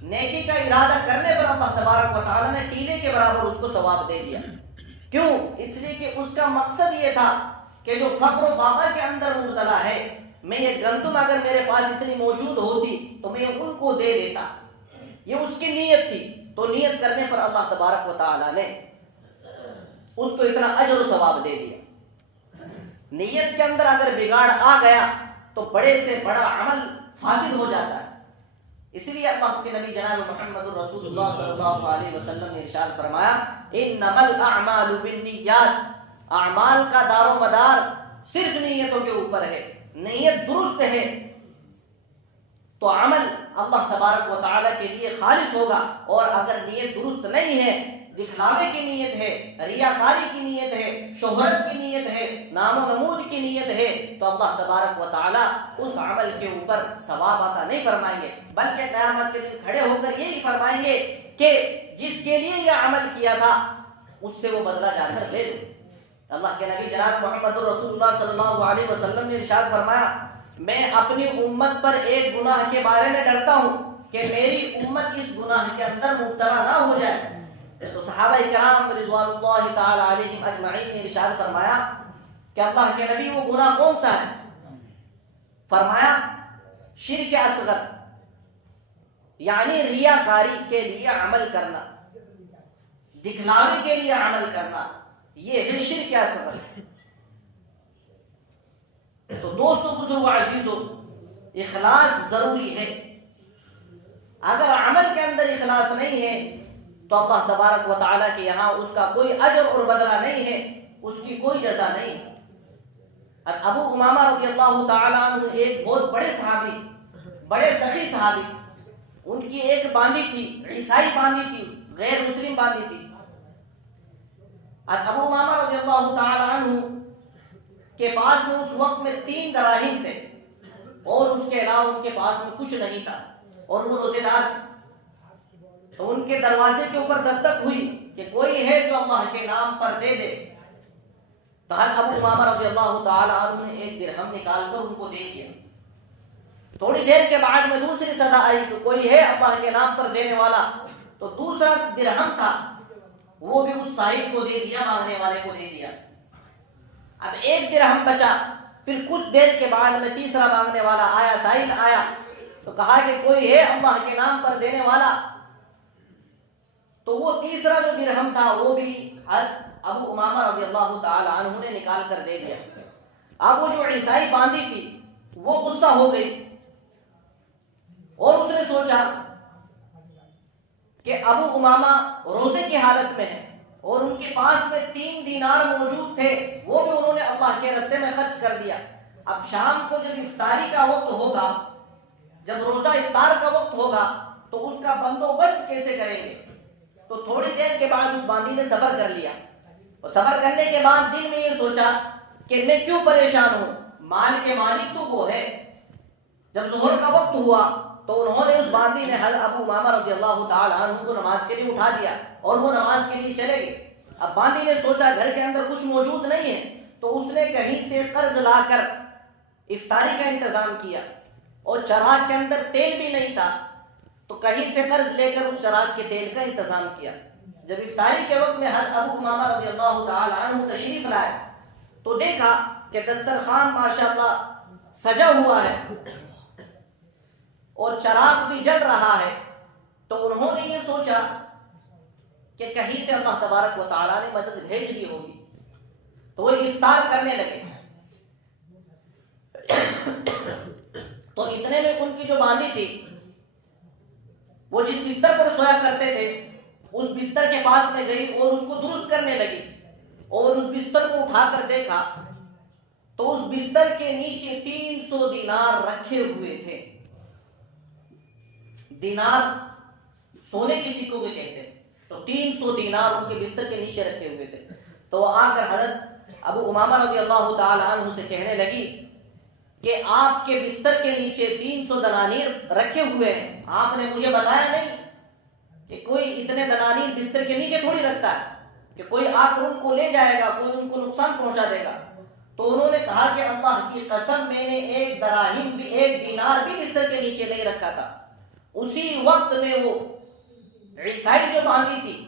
نیکی کا ارادہ کرنے پر اللہ تبارک و تعالیٰ نے ٹیلے کے برابر اس کو ثواب دے دیا۔ کیوں؟ اس لیے کہ اس کا مقصد یہ تھا کہ جو فقر و فاقہ کے اندر مبتلا ہے، میں یہ گندم اگر میرے پاس اتنی موجود ہوتی تو میں ان کو دے دیتا، یہ اس کی نیت تھی۔ تو نیت کرنے پر اللہ تبارک و تعالیٰ نے اس کو اتنا اجر و ثواب دے دیا۔ نیت کے اندر اگر بگاڑ آ گیا تو بڑے سے بڑا عمل فاسد ہو جاتا ہے۔ اس لیے اللہ کے نبی جناب محمد رسول اللہ صلی اللہ علیہ وسلم نے ارشاد فرمایا، انما الاعمال بالنیات، اعمال کا دار و مدار صرف نیتوں کے اوپر ہے۔ نیت درست ہے تو عمل اللہ تبارک و تعالیٰ کے لیے خالص ہوگا، اور اگر نیت درست نہیں ہے، دکھلاوے کی نیت ہے، ریاکاری کی نیت ہے، شہرت کی نیت ہے، نام و نمود کی نیت ہے، تو اللہ تبارک و تعالیٰ اس عمل کے اوپر ثواب عطا نہیں فرمائیں گے، بلکہ قیامت کے دن کھڑے ہو کر یہی فرمائیں گے کہ جس کے لیے یہ عمل کیا تھا اس سے وہ بدلہ جا کر لے لو۔ اللہ کے نبی جناب محمد رسول اللہ صلی اللہ علیہ وسلم نے ارشاد فرمایا، میں اپنی امت پر ایک گناہ کے بارے میں ڈرتا ہوں کہ میری امت اس گناہ کے اندر مبتلا نہ ہو جائے۔ تو صحابہ کرام رضوان اللہ تعالی علیہم اجمعین نے ارشاد فرمایا کہ اللہ کے نبی وہ گناہ کون سا ہے؟ فرمایا شرک اصغر، یعنی ریاکاری کے لیے عمل کرنا، دکھلاوے کے لیے عمل کرنا، یہ ہے شرک اصغر۔ تو دوستو، بزرگ و عزیزو، اخلاص ضروری ہے۔ اگر عمل کے اندر اخلاص نہیں ہے تو اللہ تبارک و تعالیٰ کے یہاں اس کا کوئی اجر اور بدلہ نہیں ہے، اس کی کوئی جزا نہیں۔ ابو امامہ رضی اللہ تعالیٰ عنہ ایک بہت بڑے صحابی، بڑے سخی صحابی، ان کی ایک باندی تھی، عیسائی باندی تھی، غیر مسلم باندی تھی۔ ابو امامہ رضی اللہ تعالیٰ عنہ کے پاس میں اس وقت میں 3 دراہم تھے، اور اس کے علاوہ ان کے پاس میں کچھ نہیں تھا، اور وہ روزے دار تھے۔ تو ان کے دروازے کے اوپر دستک ہوئی کہ کوئی ہے جو اللہ کے نام پر دے دے۔ تو حضرت ابو امامہ رضی اللہ تعالیٰ عنہ نے 1 درہم نکال کر ان کو دے دیا۔ تھوڑی دیر کے بعد میں دوسری صدا آئی کہ کوئی ہے اللہ کے نام پر دینے والا، تو دوسرا درہم تھا وہ بھی اس سائل کو دے دیا، مانگنے والے کو دے دیا۔ اب 1 درہم بچا، پھر کچھ دیر کے بعد میں تیسرا مانگنے والا آیا، سائل آیا، تو کہا کہ کوئی ہے اللہ کے نام پر دینے والا، تو وہ تیسرا جو درہم تھا وہ بھی ابو امامہ رضی اللہ تعالی عنہ نے نکال کر دے دیا۔ اب وہ جو عیسائی باندی تھی وہ غصہ ہو گئی، اور اس نے سوچا کہ ابو امامہ روزے کی حالت میں ہے، اور ان کے پاس میں 3 دینار موجود تھے، وہ بھی انہوں نے اللہ کے راستے میں خرچ کر دیا۔ اب شام کو جب افطاری کا وقت ہوگا، جب روزہ افطار کا وقت ہوگا، تو اس کا بندوبست کیسے کریں گے؟ تو تھوڑی دیر کے بعد اس باندی نے صبر کر لیا، اور صبر کرنے کے بعد دل میں یہ سوچا کہ میں کیوں پریشان ہوں، مال کے مالک تو وہ ہے۔ جب ظہر کا وقت ہوا تو انہوں نے اس باندی نے حضرت ابو امامہ رضی اللہ تعالی عنہ کو نماز کے لیے اٹھا دیا، اور وہ نماز کے لیے چلے گئے۔ اب باندی نے سوچا گھر کے اندر کچھ موجود نہیں ہے، تو اس نے کہیں سے قرض لا کر افطاری کا انتظام کیا اور چراغ کے اندر تیل بھی نہیں تھا تو کہیں سے قرض لے کر اس چراغ کے تیل کا انتظام کیا. جب افطاری کے وقت میں حضرت ابو امامہ رضی اللہ تعالی عنہ تشریف لائے تو دیکھا کہ دسترخوان ماشاءاللہ سجا ہوا ہے اور چراغ بھی جل رہا ہے. تو انہوں نے یہ سوچا کہ کہیں سے اللہ تبارک و تعالیٰ نے مدد بھیج دی ہوگی تو وہ افطار کرنے لگے. تو اتنے میں ان کی جو باندھی تھی وہ جس بستر پر سویا کرتے تھے اس بستر کے پاس میں گئی اور اس کو درست کرنے لگی اور اس بستر کو اٹھا کر دیکھا تو اس بستر کے نیچے 300 دینار رکھے ہوئے تھے. دینار سونے کی سکوں کے کہتے ہیں تو 300 دینار ان کے بستر کے نیچے رکھے ہوئے تھے. تو وہ آ کر حضرت ابو امامہ رضی اللہ تعالی عنہ سے کہنے لگی کہ آپ کے بستر کے نیچے 300 دنانیر رکھے ہوئے ہیں, آپ نے مجھے بتایا نہیں کہ کوئی اتنے دنانیر بستر کے نیچے تھوڑی رکھتا ہے کہ کوئی آ کر ان کو لے جائے گا, کوئی ان کو نقصان پہنچا دے گا. تو انہوں نے کہا کہ اللہ کی قسم میں نے ایک دراہم بھی, ایک دینار بھی بستر کے نیچے نہیں رکھا تھا. اسی وقت میں وہ عیسائی جو باندھی تھی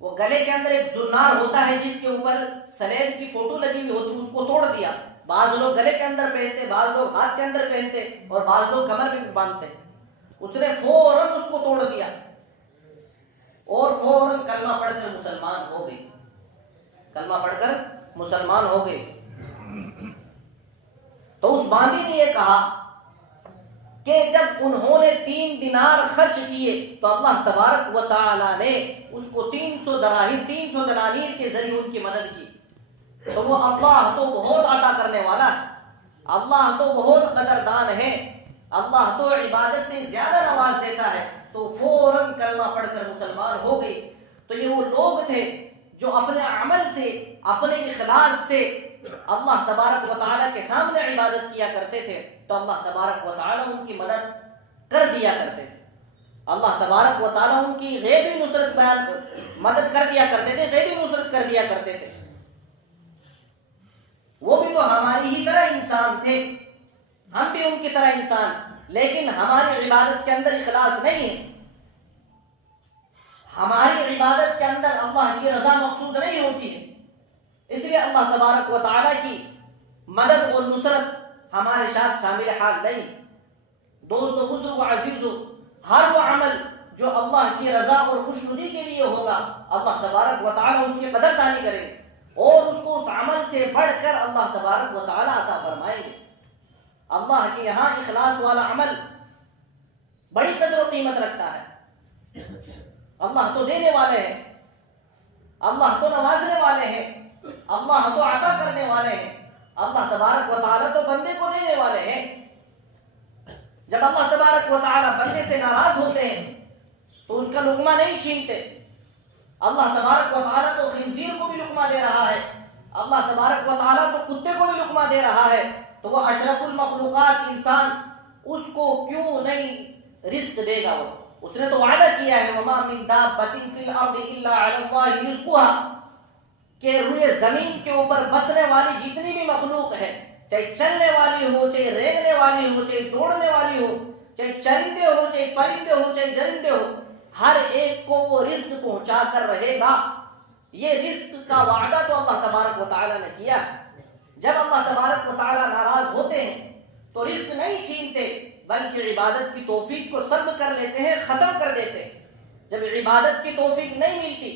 وہ گلے کے اندر ایک زنار ہوتا ہے جس کے اوپر سلیب کی فوٹو لگی ہوئی ہوتی, اس کو توڑ دیا. بعض لوگ گلے کے اندر پہنتے, بعض لوگ ہاتھ کے اندر پہنتے اور بعض لوگ کمر میں باندھتے. اس نے فوراً اس کو توڑ دیا اور فوراً کلمہ پڑھ کر مسلمان ہو گئی. کلمہ پڑھ کر مسلمان ہو گئی. تو اس باندھی نے یہ کہا کہ جب انہوں نے 3 دینار خرچ کیے تو اللہ تبارک و تعالی نے اس کو 300 دنانیر کے ذریعے ان کی مدد کی. تو وہ اللہ تو بہت عطا کرنے والا ہے, اللہ تو بہت قدردان ہے, اللہ تو عبادت سے زیادہ نواز دیتا ہے. تو فوراً کلمہ پڑھ کر مسلمان ہو گئی. تو یہ وہ لوگ تھے جو اپنے عمل سے, اپنے اخلاص سے اللہ تبارک و تعالیٰ کے سامنے عبادت کیا کرتے تھے تو اللہ تبارک و تعالیٰ ان کی مدد کر دیا کرتے تھے. اللہ تبارک و تعالیٰ ان کی غیبی نصرت مدد کر دیا کرتے تھے, غیبی نصرت کر دیا کرتے تھے. وہ بھی تو ہماری ہی طرح انسان تھے, ہم بھی ان کی طرح انسان, لیکن ہماری عبادت کے اندر اخلاص نہیں ہے. ہماری عبادت کے اندر اللہ کی رضا مقصود نہیں ہوتی ہے. اس لیے اللہ تبارک و تعالیٰ کی مدد اور نصرت ہمارے ساتھ شامل حال نہیں. دوستو, بزرگ و عزیزو, ہر وہ عمل جو اللہ کی رضا اور خوشنودی کے لیے ہوگا اللہ تبارک و تعالیٰ اس کی قدردانی کرے اور اس کو اس عمل سے بڑھ کر اللہ تبارک و تعالیٰ عطا فرمائیں گے. اللہ کے یہاں اخلاص والا عمل بڑی قدر و قیمت رکھتا ہے. اللہ تو دینے والے ہیں, اللہ تو نوازنے والے ہیں, اللہ تو عطا کرنے والے ہیں. اللہ تبارک و تعالیٰ تو بندے کو دینے والے ہیں. جب اللہ تبارک و تعالیٰ بندے سے ناراض ہوتے ہیں تو اس کا لقمہ نہیں چھینتے. اللہ تبارک و تعالیٰ تو خنزیر کو بھی لقمہ دے رہا ہے, اللہ تبارک و تعالیٰ تو کتے کو بھی لقمہ دے رہا ہے. تو وہ اشرف المخلوقات انسان اس کو کیوں نہیں رزق دے گا؟ اس نے تو وعدہ کیا ہے وَمَا مِن دَابَّةٍ فِي الْأَرْضِ إِلَّا عَلَى اللَّهِ رِزْقُهَا, کہ روئے زمین کے اوپر بسنے والی جتنی بھی مخلوق ہے, چاہے چلنے والی ہو, چاہے رینگنے والی ہو, چاہے دوڑنے والی ہو, چاہے چرندے ہو, چاہے پرندے ہو, چاہے درندے ہو, ہر ایک کو وہ رزق پہنچا کر رہے گا. یہ رزق کا وعدہ تو اللہ تبارک و تعالیٰ نے کیا ہے. جب اللہ تبارک و تعالیٰ ناراض ہوتے ہیں تو رزق نہیں چھینتے بلکہ عبادت کی توفیق کو سلب کر لیتے ہیں, ختم کر دیتے ہیں. جب عبادت کی توفیق نہیں ملتی,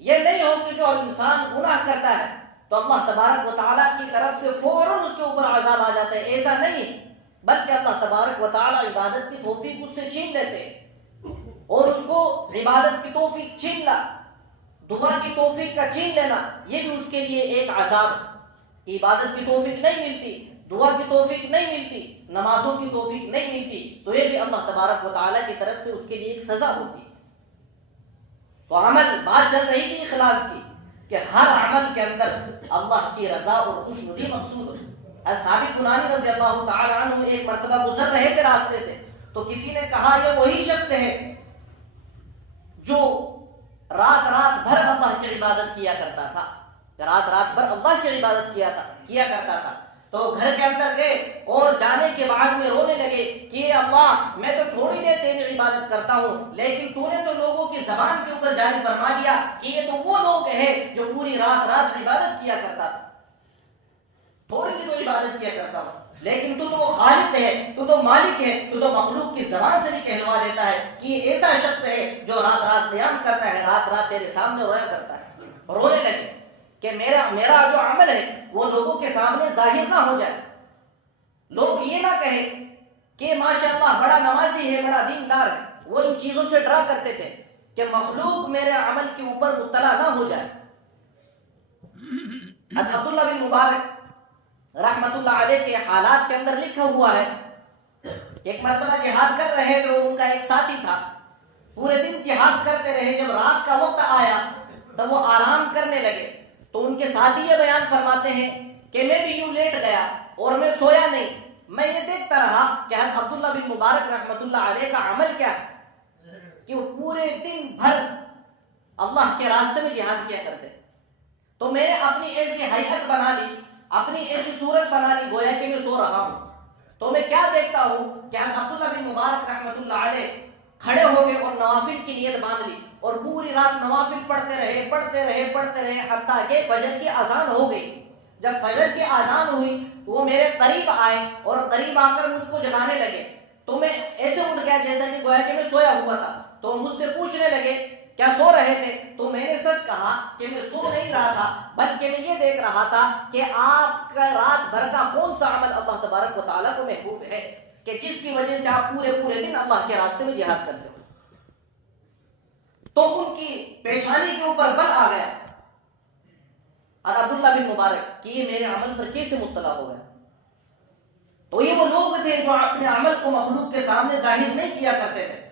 یہ نہیں ہو کہ جو انسان گناہ کرتا ہے تو اللہ تبارک و تعالیٰ کی طرف سے فوراً اس کے اوپر عذاب آ جاتا ہے. ایسا نہیں ہے, بلکہ اللہ تبارک و تعالیٰ عبادت کی توفیق اس سے چھین لیتے ہیں اور اس کو عبادت کی توفیق چھیننا, دعا کی توفیق کا چھین لینا, یہ بھی اس کے لیے ایک عذاب ہے. عبادت کی توفیق نہیں ملتی, دعا کی توفیق نہیں ملتی, نمازوں کی توفیق نہیں ملتی تو یہ بھی اللہ تبارک و تعالیٰ کی طرف سے اس کے لیے ایک سزا ہوتی ہے. تو عمل بات چل رہی تھی اخلاص کی کہ ہر عمل کے اندر اللہ کی رضا اور خوشنودی مقصود ہے. ثابت بنانی رضی اللہ تعالی عنہ ایک مرتبہ گزر رہے تھے راستے سے تو کسی نے کہا یہ وہی شخص ہے جو رات بھر اللہ کی عبادت کیا کرتا تھا, رات بھر اللہ کی عبادت کیا کرتا تھا, تو گھر کے اندر گئے اور جانے کے بعد میں رونے لگے کہ اللہ میں تو تھوڑی دیر تیری عبادت کرتا ہوں، لیکن تو نے تو لوگوں کی زبان کے اوپر جاری فرما دیا کہ یہ تو وہ لوگ ہیں جو پوری رات عبادت کیا کرتا تھا، تھوڑی سی تو عبادت کیا کرتا ہوں، لیکن تو خالق ہے، تو مالک ہے، تو مخلوق کی زبان سے بھی کہلوا دیتا ہے کہ یہ ایسا شخص ہے جو رات قیام کرتا ہے، رات تیرے سامنے رویا کرتا ہے۔ رونے لگے کہ میرا جو عمل ہے وہ لوگوں کے سامنے ظاہر نہ ہو جائے، لوگ یہ نہ کہیں کہ ماشاءاللہ بڑا نمازی ہے، بڑا دیندار ہے۔ وہ ان چیزوں سے ڈرا کرتے تھے کہ مخلوق میرے عمل کے اوپر مطلع نہ ہو جائے۔ حضرت عبداللہ بن مبارک رحمت اللہ علیہ کے حالات کے اندر لکھا ہوا ہے، ایک مرتبہ جہاد کر رہے تھے اور ان کا ایک ساتھی تھا، پورے دن جہاد کرتے رہے، جب رات کا وقت آیا تب وہ آرام کرنے لگے تو ان کے ساتھی یہ بیان فرماتے ہیں کہ میں بھی یوں لیٹ گیا اور میں سویا نہیں، میں یہ دیکھتا رہا کہ حضرت عبداللہ بن مبارک رحمت اللہ علیہ کا عمل کیا ہے کہ وہ پورے دن بھر اللہ کے راستے میں جہاد کیا کرتے۔ تو میں نے اپنی ایسی حیت بنا لی، اپنی ایسی صورت بنا لی گویا کہ میں سو رہا ہوں۔ تو میں کیا دیکھتا ہوں کہ حضرت عبداللہ بن مبارک رحمت اللہ علیہ کھڑے ہو گئے اور نوافل کی نیت باندھ لی اور پوری رات نوافل پڑھتے رہے حتیٰ کہ فجر کی اذان ہو گئی۔ جب فجر کی اذان ہوئی وہ میرے قریب آئے اور قریب آ کر مجھ کو جگانے لگے، تو میں ایسے اٹھ گیا جیسا کہ گویا کہ میں سویا ہوا تھا۔ تو مجھ سے پوچھنے لگے کیا سو رہے تھے؟ تو میں نے سچ کہا کہ میں سو نہیں رہا تھا، بلکہ میں یہ دیکھ رہا تھا کہ آپ کا رات بھر کا کون سا عمل اللہ تبارک و تعالیٰ کو محبوب ہے کہ جس کی وجہ سے آپ پورے دن اللہ کے راستے میں جہاد کرتے ہو۔ تو ان کی پیشانی کے اوپر بل آ گیا عبداللہ بن مبارک کہ یہ میرے عمل پر کیسے مطلع ہو گیا۔ تو یہ وہ لوگ تھے جو اپنے عمل کو مخلوق کے سامنے ظاہر نہیں کیا کرتے تھے۔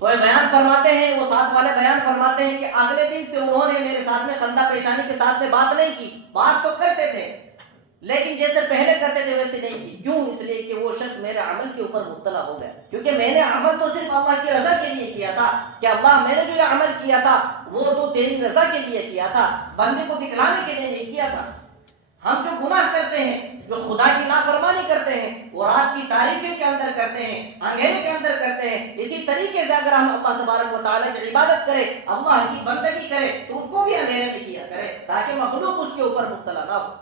تو یہ بیان فرماتے ہیں، وہ ساتھ والے بیان فرماتے ہیں کہ اگلے دن سے انہوں نے میرے ساتھ میں خندہ پیشانی کے ساتھ میں بات نہیں کی، بات تو کرتے تھے لیکن جیسے پہلے کرتے تھے ویسے نہیں کی۔ کیوں؟ اس لیے کہ وہ شخص میرے عمل کے اوپر مطلع ہو گیا، کیونکہ میں نے عمل تو صرف اللہ کی رضا کے لیے کیا تھا کہ اللہ میں نے جو یہ عمل کیا تھا وہ تو تیری رضا کے لیے کیا تھا، بندے کو دکھلانے کے لیے نہیں کیا تھا۔ ہم جو گناہ کرتے ہیں، جو خدا کی نافرمانی کرتے ہیں، وہ رات کی تاریکی کے اندر کرتے ہیں، اندھیرے کے اندر کرتے ہیں۔ اسی طریقے سے اگر ہم اللہ تبارک و تعالیٰ کی عبادت کرے، اللہ کی بندگی کرے تو اس کو بھی اندھیرے میں کیا کرے تاکہ مخلوق اس کے اوپر مطلع نہ ہو۔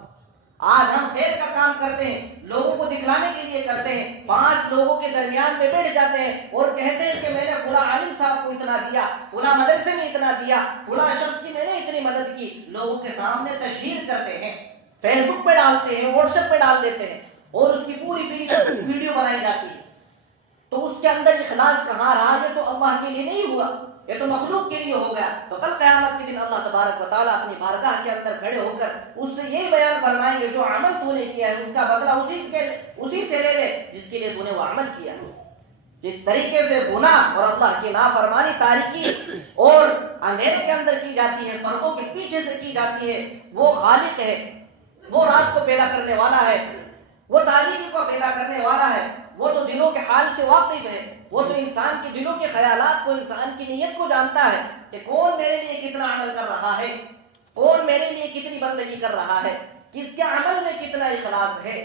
آج ہم خیر کا کام کرتے ہیں، لوگوں کو دکھلانے کے لیے کرتے ہیں، 5 لوگوں کے درمیان میں بیٹھ جاتے ہیں اور کہتے ہیں کہ میں نے فلاں عالم صاحب کو اتنا دیا، فلاں مدرسے میں اتنا دیا، فلاں شخص کی میں نے اتنی مدد کی، لوگوں کے سامنے تشہیر کرتے ہیں، فیس بک پہ ڈالتے ہیں، واٹس ایپ پہ ڈال دیتے ہیں اور اس کی پوری ویڈیو بنائی جاتی ہے۔ تو اس کے اندر اخلاص کہاں رہا؟ یہ تو اللہ کے لیے نہیں ہوا، یہ تو مخلوق کے لیے ہو گیا۔ تو کل قیامت کے دن اللہ تبارک و تعالیٰ اپنی بارگاہ کے اندر کھڑے ہو کر اس سے یہی بیان فرمائیں گے جو عمل تو نے کیا ہے اس کا بدلہ اسی سے لے لے جس کے لیے تو نے وہ عمل کیا۔ جس طریقے سے گناہ اور اللہ کی نافرمانی تاریکی اور اندھیرے کے اندر کی جاتی ہے، پردوں کے پیچھے سے کی جاتی ہے، وہ خالق ہے، وہ رات کو پیدا کرنے والا ہے، وہ تاریکی کو پیدا کرنے والا ہے، وہ تو دلوں کے حال سے واقف ہے، وہ تو انسان کے دلوں کے خیالات کو، انسان کی نیت کو جانتا ہے کہ کون میرے لیے کتنا عمل کر رہا ہے، کون میرے لیے کتنی بندگی کر رہا ہے، کس کے عمل میں کتنا اخلاص ہے۔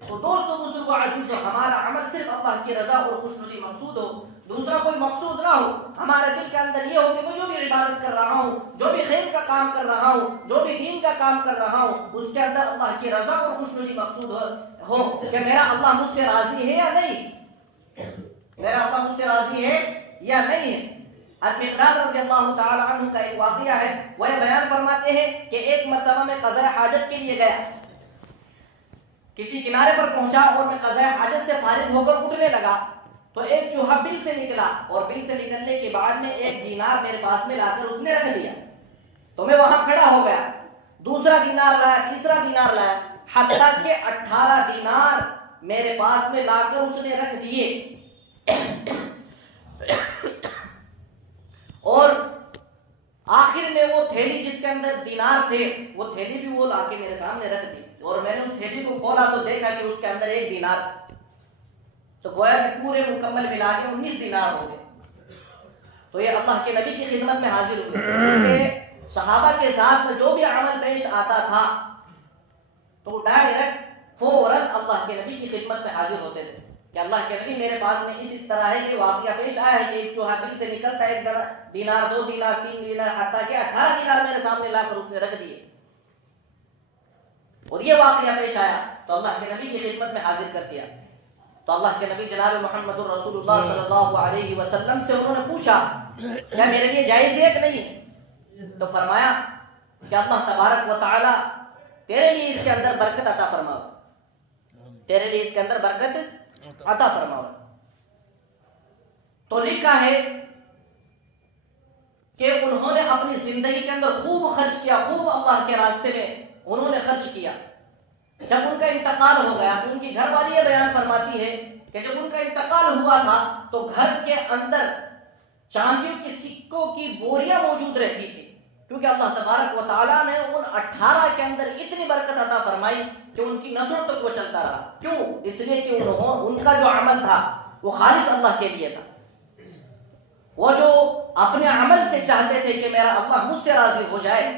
تو دوستو بزرگو عزیزو، ہمارا عمل صرف اللہ کی رضا اور خوشنودی مقصود ہو، دوسرا کوئی مقصود نہ ہو۔ ہمارے دل کے اندر یہ ہو کہ میں جو بھی عبادت کر رہا ہوں، جو بھی خیر کا کام کر رہا ہوں، جو بھی دین کا کام کر رہا ہوں، اس کے اندر اللہ کی رضا اور خوشنودی مقصود ہو کہ میرا اللہ مجھ سے راضی ہے یا نہیں، میرا اللہ مجھ سے راضی ہے یا نہیں ہے۔ مقداد رضی اللہ تعالی عنہ کا ایک واقعہ ہے، وہ یہ بیان فرماتے ہیں کہ ایک مرتبہ میں قضاء حاجت کے لیے گیا، کسی کنارے پر پہنچا اور میں قضاء حاجت سے فارغ ہو کر اٹھنے لگا تو ایک چوہا بل سے نکلا اور بل سے نکلنے کے بعد میں 1 دینار میرے پاس میں لا کر اس نے رکھ دیا۔ تو میں وہاں کھڑا ہو گیا، دوسرا دینار لایا، تیسرا دینار لایا، حتیٰ کہ 18 دینار میرے پاس میں لا کر اس نے رکھ دیے اور آخر میں وہ تھیلی جس کے اندر دینار تھے وہ تھیلی بھی وہ لا کے میرے سامنے رکھ دی اور میں نے اس تھیلی کو کھولا تو دیکھا کہ اس کے اندر 1 دینار، تو گویا کہ پورے مکمل ملا کے 19 دینار ہو گئے۔ تو یہ اللہ کے نبی کی خدمت میں حاضر ہوئے کیونکہ صحابہ کے ساتھ جو بھی عمل پیش آتا تھا تو ڈائریکٹ فوراً اللہ کے نبی کی خدمت میں حاضر ہوتے تھے کہ اللہ کے نبی میرے پاس میں اس طرح ہے، یہ واقعہ پیش آیا ہے کہ ایک چوہا بل سے نکلتا ہے، 1 دینار 2 دینار 3 دینار حتیٰ کہ 18 دینار میرے سامنے لا کر اس نے رکھ دیے، اور یہ واقعہ پیش آیا تو اللہ کے نبی کی خدمت میں حاضر کر دیا۔ تو اللہ کے نبی جناب محمد الرسول اللہ صلی اللہ علیہ وسلم سے انہوں نے پوچھا کیا میرے لیے جائز ہے کہ نہیں؟ تو فرمایا کہ اللہ تبارک و تعالی تیرے لیے اس کے اندر برکت عطا فرماؤ، تیرے لیے اس کے اندر برکت عطا فرماؤ۔ تو لکھا ہے کہ انہوں نے اپنی زندگی کے اندر خوب خرچ کیا، خوب اللہ کے راستے میں انہوں نے خرچ کیا۔ جب ان کا انتقال ہو گیا تو ان کی گھر والی یہ بیان فرماتی ہے کہ جب ان کا انتقال ہوا تھا تو گھر کے اندر چاندیوں کے سکوں کی بوریاں موجود رہتی تھی، کیونکہ اللہ تبارک و تعالیٰ نے ان 18 کے اندر اتنی برکت عطا فرمائی کہ ان کی نسلوں تک وہ چلتا رہا۔ کیوں؟ اس لیے کہ ان کا جو عمل تھا وہ خالص اللہ کے لیے تھا۔ وہ جو اپنے عمل سے چاہتے تھے کہ میرا اللہ مجھ سے راضی ہو جائے،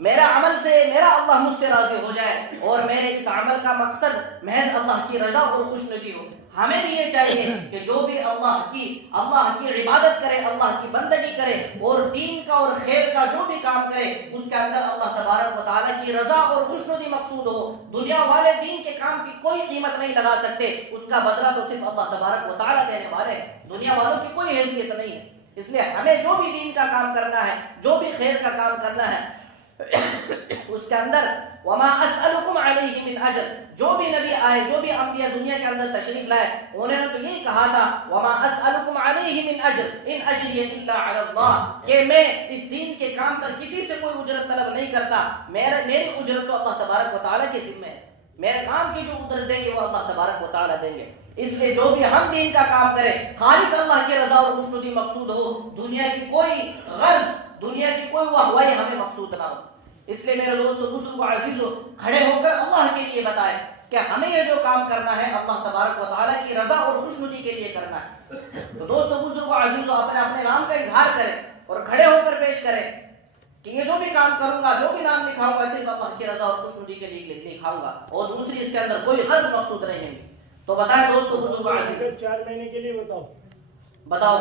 میرا عمل سے میرا اللہ مجھ سے راضی ہو جائے، اور میرے اس عمل کا مقصد محض اللہ کی رضا اور خوشنودی ہو۔ ہمیں بھی یہ چاہیے کہ جو بھی اللہ کی عبادت کرے، اللہ کی بندگی کرے، اور دین کا اور خیر کا جو بھی کام کرے اس کے اندر اللہ تبارک و تعالیٰ کی رضا اور خوشنودی مقصود ہو۔ دنیا والے دین کے کام کی کوئی قیمت نہیں لگا سکتے، اس کا بدلہ تو صرف اللہ تبارک و تعالیٰ دینے والے ہیں، دنیا والوں کی کوئی حیثیت نہیں ہے۔ اس لیے ہمیں جو بھی دین کا کام کرنا ہے، جو بھی خیر کا کام کرنا ہے، اس کے اندر وما اسألکم علیہ من اجر، جو بھی نبی آئے، جو بھی انبیاء دنیا کے اندر تشریف لائے، انہوں نے تو یہی کہا تھا وما اسألکم علیہ من اجر ان اجری الا علی اللہ، کہ میں اس دین کے کام پر کسی سے کوئی اجرت طلب نہیں کرتا، میری اجرت تو اللہ تبارک و تعالیٰ کے ذمہ ہے، میرے کام کی جو اجرت دیں گے وہ اللہ تبارک و تعالیٰ دیں گے۔ اس لیے جو بھی ہم دین کا کام کریں خالص اللہ کی رضا اور خوشنودی مقصود ہو، دنیا کی کوئی غرض، دنیا کی کوئی واہوائی ہمیں مقصود نہ ہو۔ اس لیے میرے دوستو بزرگو عزیزو، کھڑے ہو کر اللہ کے لیے بتائیں کہ ہمیں یہ جو کام کرنا ہے اللہ تبارک و تعالیٰ کی رضا اور خوشنودی کے لیے کرنا ہے۔ تو دوستو بزرگو عزیزو، اپنے اپنے نام کا اظہار کریں اور کھڑے ہو کر پیش کریں کہ یہ جو بھی کام کروں گا، جو بھی نام لکھاؤں گا، صرف اللہ کی رضا اور خوشنودی کے لیے لکھاؤں گا، اور دوسری اس کے اندر کوئی غرض مقصود نہیں ہے۔ تو بتائیں دوستو بزرگو عزیزو، 4 مہینے کے لیے بتاؤ بتاؤ